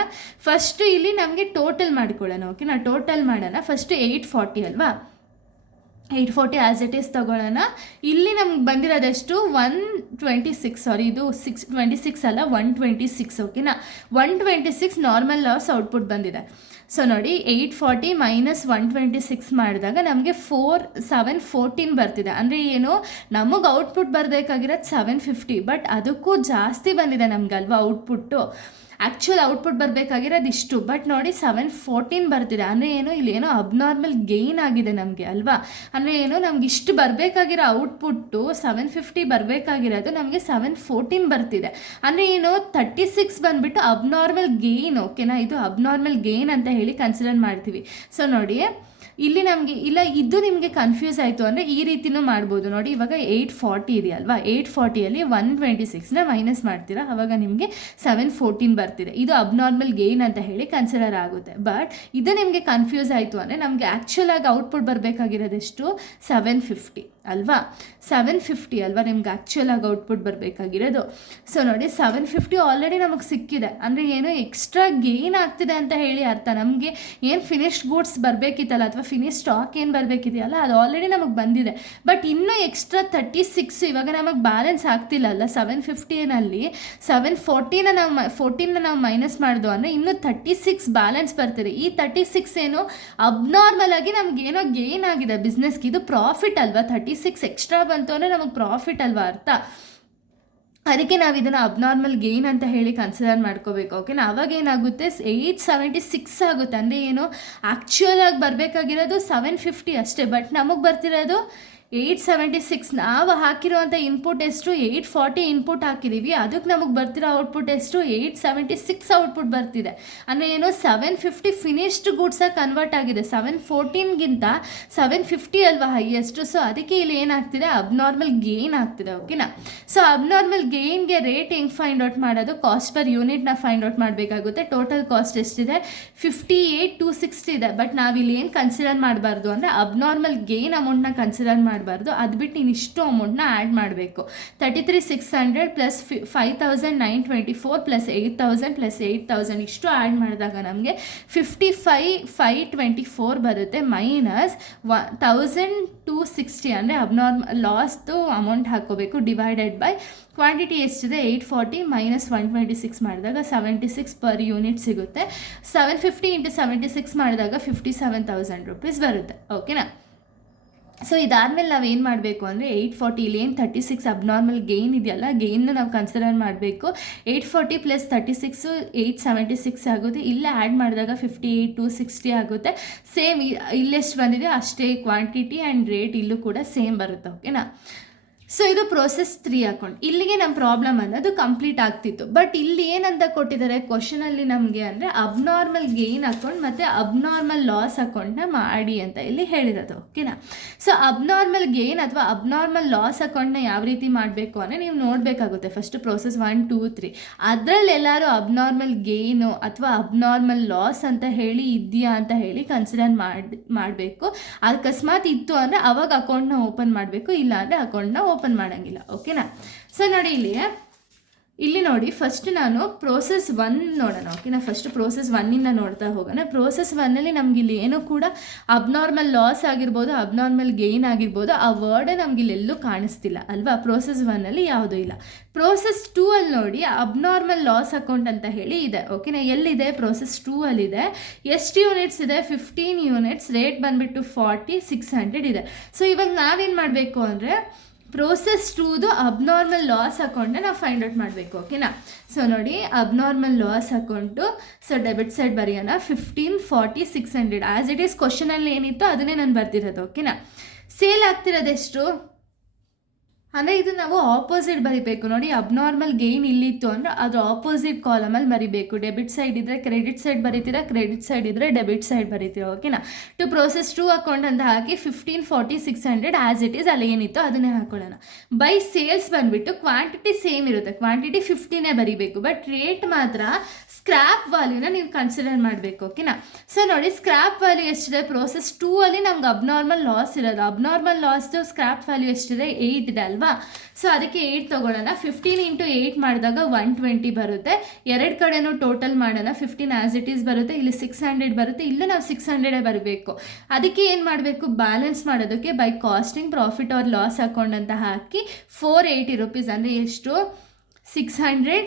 ಫಸ್ಟು ಇಲ್ಲಿ ನಮಗೆ ಟೋಟಲ್ ಮಾಡಿಕೊಳ್ಳೋಣ. ಓಕೆನಾ, ಟೋಟಲ್ ಮಾಡೋಣ. ಫಸ್ಟು 840 ಅಲ್ವಾ, 840 ಆ್ಯಸ್ ಇಟ್ ಈಸ್ ತೊಗೊಳ್ಳೋಣ. ಇಲ್ಲಿ ನಮ್ಗೆ ಬಂದಿರೋದೆಷ್ಟು 126, ಸಾರಿ ಇದು 626 ಅಲ್ಲ 126. ಓಕೆನಾ, 126 ನಾರ್ಮಲ್ ಲಾಸ್ ಔಟ್ಪುಟ್ ಬಂದಿದೆ. ಸೊ ನೋಡಿ 840 ಮೈನಸ್ 126 ಮಾಡಿದಾಗ ನಮಗೆ 714 ಬರ್ತಿದೆ. ಅಂದರೆ ಏನು, ನಮಗೆ ಔಟ್ಪುಟ್ ಬರಬೇಕಾಗಿರೋದು 750, ಬಟ್ ಅದಕ್ಕೂ ಜಾಸ್ತಿ ಬಂದಿದೆ ನಮ್ಗೆ ಅಲ್ವಾ ಔಟ್ಪುಟ್ಟು. ಆ್ಯಕ್ಚುಲ್ ಔಟ್ಪುಟ್ ಬರಬೇಕಾಗಿರೋದು ಇಷ್ಟು, ಬಟ್ ನೋಡಿ 714 ಬರ್ತಿದೆ. ಅಂದರೆ ಏನು, ಇಲ್ಲಿ ಏನೋ ಅಬ್ನಾರ್ಮಲ್ ಗೇನ್ ಆಗಿದೆ ನಮಗೆ ಅಲ್ವಾ. ಅಂದರೆ ಏನು, ನಮ್ಗೆ ಇಷ್ಟು ಬರಬೇಕಾಗಿರೋ ಔಟ್ಪುಟ್ಟು 750 ಬರಬೇಕಾಗಿರೋದು ನಮಗೆ 714 ಬರ್ತಿದೆ. ಅಂದರೆ ಏನು, 36 ಬಂದುಬಿಟ್ಟು ಅಬ್ನಾರ್ಮಲ್ ಗೇನ್. ಓಕೆನಾ, ಇದು ಅಬ್ನಾರ್ಮಲ್ ಗೇನ್ ಅಂತ ಹೇಳಿ ಕನ್ಸಿಡರ್ ಮಾಡ್ತೀವಿ. ಸೊ ನೋಡಿ ಇಲ್ಲಿ ನಮಗೆ ಇಲ್ಲ, ಇದು ನಿಮಗೆ ಕನ್ಫ್ಯೂಸ್ ಆಯಿತು ಅಂದರೆ ಈ ರೀತಿಯೂ ಮಾಡ್ಬೋದು. ನೋಡಿ ಇವಾಗ 840 ಇದೆಯಲ್ವಾ, 840ಅಲ್ಲಿ 126ನ ಮೈನಸ್ ಮಾಡ್ತೀರಾ, ಆವಾಗ ನಿಮಗೆ 714 ಬರ್ತಿದೆ. ಇದು ಅಬ್ನಾರ್ಮಲ್ ಗೇನ್ ಅಂತ ಹೇಳಿ ಕನ್ಸಿಡರ್ ಆಗುತ್ತೆ. ಬಟ್ ಇದು ನಿಮಗೆ ಕನ್ಫ್ಯೂಸ್ ಆಯಿತು ಅಂದರೆ ನಮಗೆ ಆ್ಯಕ್ಚುಲಾಗಿ ಔಟ್ಪುಟ್ ಬರಬೇಕಾಗಿರೋದೆಷ್ಟು 750 ಅಲ್ವಾ, 750 ಅಲ್ವಾ ನಿಮ್ಗೆ ಆ್ಯಕ್ಚುಲಾಗಿ ಔಟ್ಪುಟ್ ಬರಬೇಕಾಗಿರೋದು. ಸೊ ನೋಡಿ 750 ಆಲ್ರೆಡಿ ನಮಗೆ ಸಿಕ್ಕಿದೆ. ಅಂದರೆ ಏನು, ಎಕ್ಸ್ಟ್ರಾ ಗೇನ್ ಆಗ್ತಿದೆ ಅಂತ ಹೇಳಿ ಅರ್ಥ. ನಮಗೆ ಏನು ಫಿನಿಶ್ಡ್ ಗೂಡ್ಸ್ ಬರಬೇಕಿತ್ತಲ್ಲ, ಅಥವಾ ಫಿನಿಶ್ ಸ್ಟಾಕ್ ಏನು ಬರಬೇಕಿದೆಯಲ್ಲ, ಅದು ಆಲ್ರೆಡಿ ನಮಗೆ ಬಂದಿದೆ. ಬಟ್ ಇನ್ನೂ ಎಕ್ಸ್ಟ್ರಾ 36 ಇವಾಗ ನಮಗೆ ಬ್ಯಾಲೆನ್ಸ್ ಆಗ್ತಿಲ್ಲಲ್ಲ. 750ನಲ್ಲಿ 714ನ ನಾವು ಮೈನಸ್ ಮಾಡಿದ್ವು ಅಂದರೆ ಇನ್ನೂ 36 ಬ್ಯಾಲೆನ್ಸ್ ಬರ್ತಿದೆ. ಈ 36 ಏನು ಅಬ್ನಾರ್ಮಲ್ ಆಗಿ ನಮಗೇನೋ ಗೇನ್ ಆಗಿದೆ ಬಿಸ್ನೆಸ್ಗೆ. ಇದು ಪ್ರಾಫಿಟ್ ಅಲ್ವಾ, 36 ಎಕ್ಸ್ಟ್ರಾ ಬಂತು ಅಂದರೆ ನಮಗೆ ಪ್ರಾಫಿಟ್ ಅಲ್ವಾ ಅರ್ಥ. ಅದಕ್ಕೆ ನಾವು ಇದನ್ನು ಅಬ್ನಾರ್ಮಲ್ ಗೇನ್ ಅಂತ ಹೇಳಿ ಕನ್ಸಿಡರ್ ಮಾಡ್ಕೋಬೇಕು. ಓಕೆನಾ, ಅವಾಗ ಏನಾಗುತ್ತೆ 876 ಆಗುತ್ತೆ. ಅಂದರೆ ಏನು, ಆ್ಯಕ್ಚುಲಾಗಿ ಬರಬೇಕಾಗಿರೋದು 750 ಅಷ್ಟೇ, ಬಟ್ ನಮಗೆ ಬರ್ತಿರೋದು 876. ನಾವು ಹಾಕಿರುವಂಥ ಇನ್ಪುಟ್ ಎಷ್ಟು, 840 ಇನ್ಪುಟ್ ಹಾಕಿದ್ದೀವಿ, ಅದಕ್ಕೆ ನಮಗೆ ಬರ್ತಿರೋ ಔಟ್ಪುಟ್ ಎಷ್ಟು 876 ಔಟ್ಪುಟ್ ಬರ್ತಿದೆ. ಅಂದರೆ ಏನು, 750 ಫಿನಿಶ್ಡ್ ಗೂಡ್ಸಾಗಿ ಕನ್ವರ್ಟ್ ಆಗಿದೆ. 714ಗಿಂತ 750 ಅಲ್ವಾ ಹೈಯೆಸ್ಟು. ಸೊ ಅದಕ್ಕೆ ಇಲ್ಲಿ ಏನಾಗ್ತಿದೆ, ಅಬ್ನಾರ್ಮಲ್ ಗೇನ್ ಆಗ್ತಿದೆ. ಓಕೆನಾ, ಸೊ ಅಬ್ನಾರ್ಮಲ್ ಗೇನ್ಗೆ ರೇಟ್ ಹೆಂಗೆ ಫೈಂಡ್ ಔಟ್ ಮಾಡೋದು, ಕಾಸ್ಟ್ ಪರ್ ಯೂನಿಟ್ನ ಫೈಂಡ್ ಔಟ್ ಮಾಡಬೇಕಾಗುತ್ತೆ. ಟೋಟಲ್ ಕಾಸ್ಟ್ ಎಷ್ಟಿದೆ, 58,260 ಇದೆ. ಬಟ್ ನಾವಿಲ್ಲಿ ಏನು ಕನ್ಸಿಡರ್ ಮಾಡಬಾರ್ದು ಅಂದರೆ ಅಬ್ನಾರ್ಮಲ್ ಗೇನ್ ಅಮೌಂಟ್ನ ಕನ್ಸಿಡರ್ ಮಾಡಬಾರ್ದು. ಅದು ಬಿಟ್ಟು ಇನ್ನಿಷ್ಟು ಅಮೌಂಟ್ನ ಆ್ಯಡ್ ಮಾಡಬೇಕು. 33,600 ಪ್ಲಸ್ 5,924 ಪ್ಲಸ್ 8,000 ಪ್ಲಸ್ 8,000 ಇಷ್ಟು ಆ್ಯಡ್ ಮಾಡಿದಾಗ ನಮಗೆ 55,524 ಬರುತ್ತೆ. ಮೈನಸ್ 1,260 ಅಂದರೆ ಅಬ್ನಾರ್ಮಲ್ ಲಾಸ್ದು ಅಮೌಂಟ್ ಹಾಕ್ಕೋಬೇಕು. ಡಿವೈಡೆಡ್ ಬೈ ಕ್ವಾಂಟಿಟಿ ಎಷ್ಟಿದೆ 840 ಮೈನಸ್ 126 ಮಾಡಿದಾಗ 76 ಪರ್ ಯೂನಿಟ್ ಸಿಗುತ್ತೆ. 750 ಇಂಟು 76 ಮಾಡಿದಾಗ 57,000 ರೂಪೀಸ್ ಬರುತ್ತೆ. ಓಕೆನಾ, ಸೊ ಇದಾದಮೇಲೆ ನಾವು ಏನು ಮಾಡಬೇಕು ಅಂದರೆ 840 ಇಲ್ಲಿ ಏನು 36 ಅಬ್ನಾರ್ಮಲ್ ಗೇನ್ ಇದೆಯಲ್ಲ, ಗೇನ್ನ ನಾವು ಕನ್ಸಿಡರ್ ಮಾಡಬೇಕು. 840 ಪ್ಲಸ್ 36 876 ಆಗುತ್ತೆ. ಇಲ್ಲೇ ಆ್ಯಡ್ ಮಾಡಿದಾಗ 58,260 ಆಗುತ್ತೆ. ಸೇಮ್ ಇಲ್ಲೆಷ್ಟು ಬಂದಿದೆ ಅಷ್ಟೇ ಕ್ವಾಂಟಿಟಿ ಆ್ಯಂಡ್ ರೇಟ್ ಇಲ್ಲೂ ಕೂಡ ಸೇಮ್ ಬರುತ್ತೆ. ಓಕೆನಾ, ಸೊ ಇದು ಪ್ರೋಸೆಸ್ 3 ಅಕೌಂಟ್. ಇಲ್ಲಿಗೆ ನಮ್ಮ ಪ್ರಾಬ್ಲಮ್ ಅನ್ನೋದು ಕಂಪ್ಲೀಟ್ ಆಗ್ತಿತ್ತು. ಬಟ್ ಇಲ್ಲಿ ಏನಂತ ಕೊಟ್ಟಿದ್ದಾರೆ ಕ್ವಶನಲ್ಲಿ ನಮಗೆ ಅಂದರೆ ಅಬ್ನಾರ್ಮಲ್ ಗೇನ್ ಅಕೌಂಟ್ ಮತ್ತು ಅಬ್ನಾರ್ಮಲ್ ಲಾಸ್ ಅಕೌಂಟ್ನ ಮಾಡಿ ಅಂತ ಇಲ್ಲಿ ಹೇಳಿರೋದು. ಓಕೆನಾ, ಸೊ ಅಬ್ನಾರ್ಮಲ್ ಗೇನ್ ಅಥವಾ ಅಬ್ನಾರ್ಮಲ್ ಲಾಸ್ ಅಕೌಂಟ್ನ ಯಾವ ರೀತಿ ಮಾಡಬೇಕು ಅಂದರೆ ನೀವು ನೋಡಬೇಕಾಗುತ್ತೆ. ಫಸ್ಟ್ ಪ್ರೋಸೆಸ್ 1, 2, 3 ಅದರಲ್ಲಿ ಎಲ್ಲರೂ ಅಬ್ನಾರ್ಮಲ್ ಗೇನು ಅಥವಾ ಅಬ್ನಾರ್ಮಲ್ ಲಾಸ್ ಅಂತ ಹೇಳಿ ಇದೆಯಾ ಅಂತ ಹೇಳಿ ಕನ್ಸಿಡರ್ ಮಾಡಬೇಕು. ಅಕಸ್ಮಾತ್ ಇತ್ತು ಅಂದರೆ ಅವಾಗ ಅಕೌಂಟ್ನ ಓಪನ್ ಮಾಡಬೇಕು, ಇಲ್ಲ ಅಂದರೆ ಅಕೌಂಟ್ನ ಓಪನ್ ಮಾಡೋಂಗಿಲ್ಲ. ಓಕೆನಾ, ಸೊ ನೋಡಿ ಇಲ್ಲಿ ಇಲ್ಲಿ ನೋಡಿ ಫಸ್ಟ್ ನಾನು ಪ್ರೋಸೆಸ್ 1 ನೋಡೋಣ. ಓಕೆನಾ, ಫಸ್ಟ್ ಪ್ರೋಸೆಸ್ 1ಇಂದ ನೋಡ್ತಾ ಹೋಗೋಣ. ಪ್ರೋಸೆಸ್ 1ಅಲ್ಲಿ ನಮ್ಗೆ ಇಲ್ಲಿ ಏನೂ ಕೂಡ ಅಬ್ನಾರ್ಮಲ್ ಲಾಸ್ ಆಗಿರ್ಬೋದು, ಅಬ್ನಾರ್ಮಲ್ ಗೇನ್ ಆಗಿರ್ಬೋದು, ಆ ವರ್ಡೇ ನಮ್ಗೆ ಇಲ್ಲೆಲ್ಲೂ ಕಾಣಿಸ್ತಿಲ್ಲ ಅಲ್ವಾ. ಪ್ರೋಸೆಸ್ 1ಅಲ್ಲಿ ಯಾವುದೂ ಇಲ್ಲ. ಪ್ರೋಸೆಸ್ 2 ಅಲ್ಲಿ ನೋಡಿ ಅಬ್ನಾರ್ಮಲ್ ಲಾಸ್ ಅಕೌಂಟ್ ಅಂತ ಹೇಳಿ ಇದೆ. ಓಕೆನಾ, ಎಲ್ಲಿದೆ? ಪ್ರೋಸೆಸ್ 2 ಅಲ್ಲಿದೆ. ಎಷ್ಟು ಯೂನಿಟ್ಸ್ ಇದೆ? 15 ಯೂನಿಟ್ಸ್. ರೇಟ್ ಬಂದುಬಿಟ್ಟು 40, 600 ಇದೆ. ಸೊ ಇವಾಗ ನಾವೇನು ಮಾಡಬೇಕು ಅಂದರೆ ಪ್ರೋಸೆಸ್ 2ದು ಅಬ್ನಾರ್ಮಲ್ ಲಾಸ್ ಅಕೌಂಟ್ನ ನಾವು ಫೈಂಡ್ ಔಟ್ ಮಾಡಬೇಕು. ಓಕೆನಾ, ಸೊ ನೋಡಿ abnormal loss account. So debit side ಬರೆಯೋಣ. 15, 40, 600 ಆ್ಯಸ್ ಇಟ್ ಈಸ್ ಕ್ವಶನಲ್ಲಿ ಏನಿತ್ತು ಅದನ್ನೇ ನಾನು ಬರ್ತಿರೋದು. ಓಕೆನಾ, ಸೇಲ್ ಆಗ್ತಿರೋದೆಷ್ಟು ಅಂದರೆ ಇದು ನಾವು ಆಪೋಸಿಟ್ ಬರಿಬೇಕು. ನೋಡಿ ಅಬ್ನಾರ್ಮಲ್ ಗೇನ್ ಇಲ್ಲಿತ್ತು ಅಂದರೆ ಅದು ಆಪೋಸಿಟ್ ಕಾಲಮಲ್ಲಿ ಬರಿಬೇಕು. ಡೆಬಿಟ್ ಸೈಡ್ ಇದ್ದರೆ ಕ್ರೆಡಿಟ್ ಸೈಡ್ ಬರೀತೀರಾ, ಕ್ರೆಡಿಟ್ ಸೈಡ್ ಇದ್ದರೆ ಡೆಬಿಟ್ ಸೈಡ್ ಬರೀತೀರಾ. ಓಕೆನಾ, ಟು ಪ್ರೋಸೆಸ್ 2 ಅಕೌಂಟ್ ಅಂತ ಹಾಕಿ 15, 40, 600 ಆ್ಯಸ್ ಇಟ್ ಈಸ್ ಅಲ್ಲಿ ಏನಿತ್ತು ಅದನ್ನೇ ಹಾಕೊಳ್ಳೋಣ. ಬೈ ಸೇಲ್ಸ್ ಬಂದುಬಿಟ್ಟು ಕ್ವಾಂಟಿಟಿ ಸೇಮ್ ಇರುತ್ತೆ, ಕ್ವಾಂಟಿಟಿ 15 ಬರೀಬೇಕು. ಬಟ್ ರೇಟ್ ಮಾತ್ರ ಸ್ಕ್ರ್ಯಾಪ್ ವ್ಯಾಲ್ಯೂನ ನೀವು ಕನ್ಸಿಡರ್ ಮಾಡಬೇಕು. ಓಕೆನಾ, ಸೊ ನೋಡಿ ಸ್ಕ್ರ್ಯಾಪ್ ವ್ಯಾಲ್ಯೂ ಎಷ್ಟಿದೆ? ಪ್ರೋಸೆಸ್ 2 ಅಲ್ಲಿ ನಮ್ಗೆ ಅಬ್ನಾರ್ಮಲ್ ಲಾಸ್ ಇರೋದು. ಅಬ್ನಾರ್ಮಲ್ ಲಾಸ್ದು ಸ್ಕ್ರ್ಯಾಪ್ ವ್ಯಾಲ್ಯೂ ಎಷ್ಟಿದೆ? 8 ಇದೆ ಅಲ್ವಾ. ಸೊ ಅದಕ್ಕೆ 8 ತೊಗೊಳ್ಳೋಣ. 15 × 8 ಮಾಡಿದಾಗ 120 ಬರುತ್ತೆ. ಎರಡು ಕಡೆನೂ ಟೋಟಲ್ ಮಾಡೋಣ. 15 ಆ್ಯಸ್ ಇಟ್ ಈಸ್ ಬರುತ್ತೆ, ಇಲ್ಲಿ 600 ಬರುತ್ತೆ, ಇಲ್ಲೂ ನಾವು 600 ಬರಬೇಕು. ಅದಕ್ಕೆ ಏನು ಮಾಡಬೇಕು? ಬ್ಯಾಲೆನ್ಸ್ ಮಾಡೋದಕ್ಕೆ by costing profit or loss account ಅಂತ ಹಾಕಿ 480 ರುಪೀಸ್ ಅಂದರೆ ಎಷ್ಟು? 600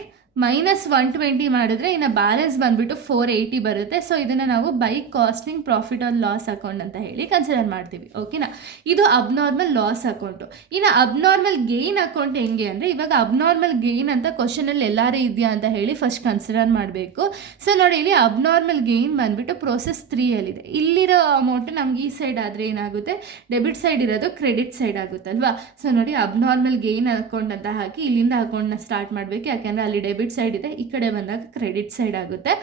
ಮೈನಸ್ 120 ಮಾಡಿದ್ರೆ ಇನ್ನು ಬ್ಯಾಲೆನ್ಸ್ ಬಂದುಬಿಟ್ಟು 480 ಬರುತ್ತೆ. ಸೊ ಇದನ್ನು ನಾವು by costing profit or loss account ಅಂತ ಹೇಳಿ ಕನ್ಸಿಡರ್ ಮಾಡ್ತೀವಿ. ಓಕೆನಾ, ಇದು ಅಬ್ನಾರ್ಮಲ್ ಲಾಸ್ ಅಕೌಂಟು. ಇನ್ನು ಅಬ್ನಾರ್ಮಲ್ ಗೇನ್ ಅಕೌಂಟ್ ಹೆಂಗೆ ಅಂದರೆ ಇವಾಗ ಅಬ್ನಾರ್ಮಲ್ ಗೇನ್ ಅಂತ ಕ್ವಶನಲ್ಲಿ ಎಲ್ಲಾರೇ ಇದೆಯಾ ಅಂತ ಹೇಳಿ ಫಸ್ಟ್ ಕನ್ಸಿಡರ್ ಮಾಡಬೇಕು. ಸೊ ನೋಡಿ ಇಲ್ಲಿ ಅಬ್ನಾರ್ಮಲ್ ಗೇನ್ ಬಂದುಬಿಟ್ಟು ಪ್ರೋಸೆಸ್ 3 ಅಲ್ಲಿದೆ. ಇಲ್ಲಿರೋ ಅಮೌಂಟು ನಮ್ಗೆ ಈ ಸೈಡ್ ಆದರೆ ಏನಾಗುತ್ತೆ? ಡೆಬಿಟ್ ಸೈಡ್ ಇರೋದು ಕ್ರೆಡಿಟ್ ಸೈಡ್ ಆಗುತ್ತಲ್ವಾ. ಸೊ ನೋಡಿ ಅಬ್ನಾರ್ಮಲ್ ಗೇನ್ ಅಕೌಂಟ್ ಅಂತ ಹಾಕಿ ಇಲ್ಲಿಂದ ಅಕೌಂಟ್ನ ಸ್ಟಾರ್ಟ್ ಮಾಡಬೇಕು. ಯಾಕೆಂದರೆ ಅಲ್ಲಿ ಡೆಬಿಟ್ ಸೈಡ್ ಇದೆ, ಈ ಕಡೆ ಬಂದಾಗ ಕ್ರೆಡಿಟ್ ಸೈಡ್ ಆಗುತ್ತೆ.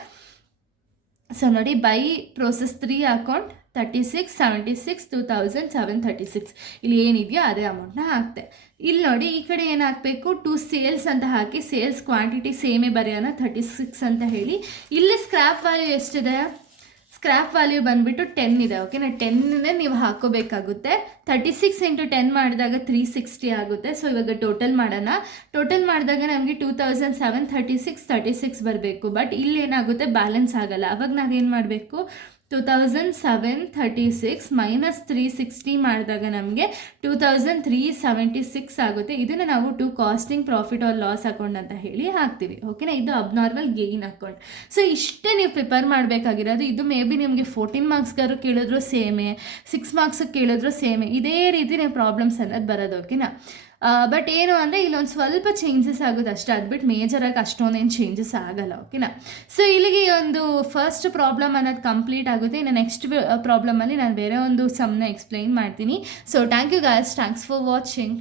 ಸೊ ನೋಡಿ ಬೈ ಪ್ರೋಸೆಸ್ 3 ಅಕೌಂಟ್ 36, 76, 2736 ಇಲ್ಲಿ ಏನಿದೆಯೋ ಅದೇ ಅಮೌಂಟ್ನ ಹಾಕ್ತೆ. ಇಲ್ಲಿ ನೋಡಿ ಈ ಕಡೆ ಏನು ಹಾಕಬೇಕು? ಟು ಸೇಲ್ಸ್ ಅಂತ ಹಾಕಿ ಸೇಲ್ಸ್ ಕ್ವಾಂಟಿಟಿ ಸೇಮೇ ಬರೆಯೋಣ 36 ಅಂತ ಹೇಳಿ. ಇಲ್ಲಿ ಸ್ಕ್ರ್ಯಾಪ್ ವ್ಯಾಲ್ಯೂ ಎಷ್ಟಿದೆ? ಸ್ಕ್ರ್ಯಾಪ್ ವ್ಯಾಲ್ಯೂ ಬಂದುಬಿಟ್ಟು 10 ಇದೆ. ಓಕೆನಾ, 10ನೇ ನೀವು ಹಾಕೋಬೇಕಾಗುತ್ತೆ. 36 × 10 ಮಾಡಿದಾಗ 360 ಆಗುತ್ತೆ. ಸೊ ಇವಾಗ ಟೋಟಲ್ ಮಾಡೋಣ. ಟೋಟಲ್ ಮಾಡಿದಾಗ ನಮಗೆ 2736 ಬರಬೇಕು. ಬಟ್ ಇಲ್ಲಿ ಏನಾಗುತ್ತೆ? ಬ್ಯಾಲೆನ್ಸ್ ಆಗಲ್ಲ. ಅವಾಗ ನಾವೇನು ಮಾಡಬೇಕು? 2736 ಮೈನಸ್ 360 ಮಾಡಿದಾಗ ನಮಗೆ 2376 ಆಗುತ್ತೆ. ಇದನ್ನು ನಾವು to costing profit or loss account ಅಂತ ಹೇಳಿ ಹಾಕ್ತೀವಿ. ಓಕೆನಾ, ಇದು ಅಬ್ನಾರ್ಮಲ್ ಗೇನ್ ಅಕೌಂಟ್. ಸೊ ಇಷ್ಟೇ ನೀವು ಪ್ರಿಪೇರ್ ಮಾಡಬೇಕಾಗಿರೋದು. ಇದು ಮೇ ಬಿ ನಿಮಗೆ 14 ಮಾರ್ಕ್ಸ್ಗಾರು ಕೇಳಿದ್ರು ಸೇಮೇ, 6 ಮಾರ್ಕ್ಸಿಗೆ ಕೇಳಿದ್ರು ಸೇಮೇ, ಇದೇ ರೀತಿ ನೀವು ಪ್ರಾಬ್ಲಮ್ಸ್ ಅನ್ನೋದು ಬರೋದು. ಓಕೆನಾ, ಬಟ್ ಏನು ಅಂದರೆ ಇಲ್ಲೊಂದು ಸ್ವಲ್ಪ ಚೇಂಜಸ್ ಆಗುತ್ತೆ ಅಷ್ಟೇ. ಅದು ಬಿಟ್ಟು ಮೇಜರಾಗಿ ಅಷ್ಟೊಂದೇನು ಚೇಂಜಸ್ ಆಗಲ್ಲ. ಓಕೆನಾ, ಸೊ ಇಲ್ಲಿಗೆ ಒಂದು ಫಸ್ಟ್ ಪ್ರಾಬ್ಲಮ್ ಅನ್ನೋದು ಕಂಪ್ಲೀಟ್ ಆಗುತ್ತೆ. ಇನ್ನು ನೆಕ್ಸ್ಟ್ ಪ್ರಾಬ್ಲಮಲ್ಲಿ ನಾನು ಬೇರೆ ಒಂದು ಸಮ್ನ ಎಕ್ಸ್ಪ್ಲೈನ್ ಮಾಡ್ತೀನಿ. So thank you guys, thanks for watching.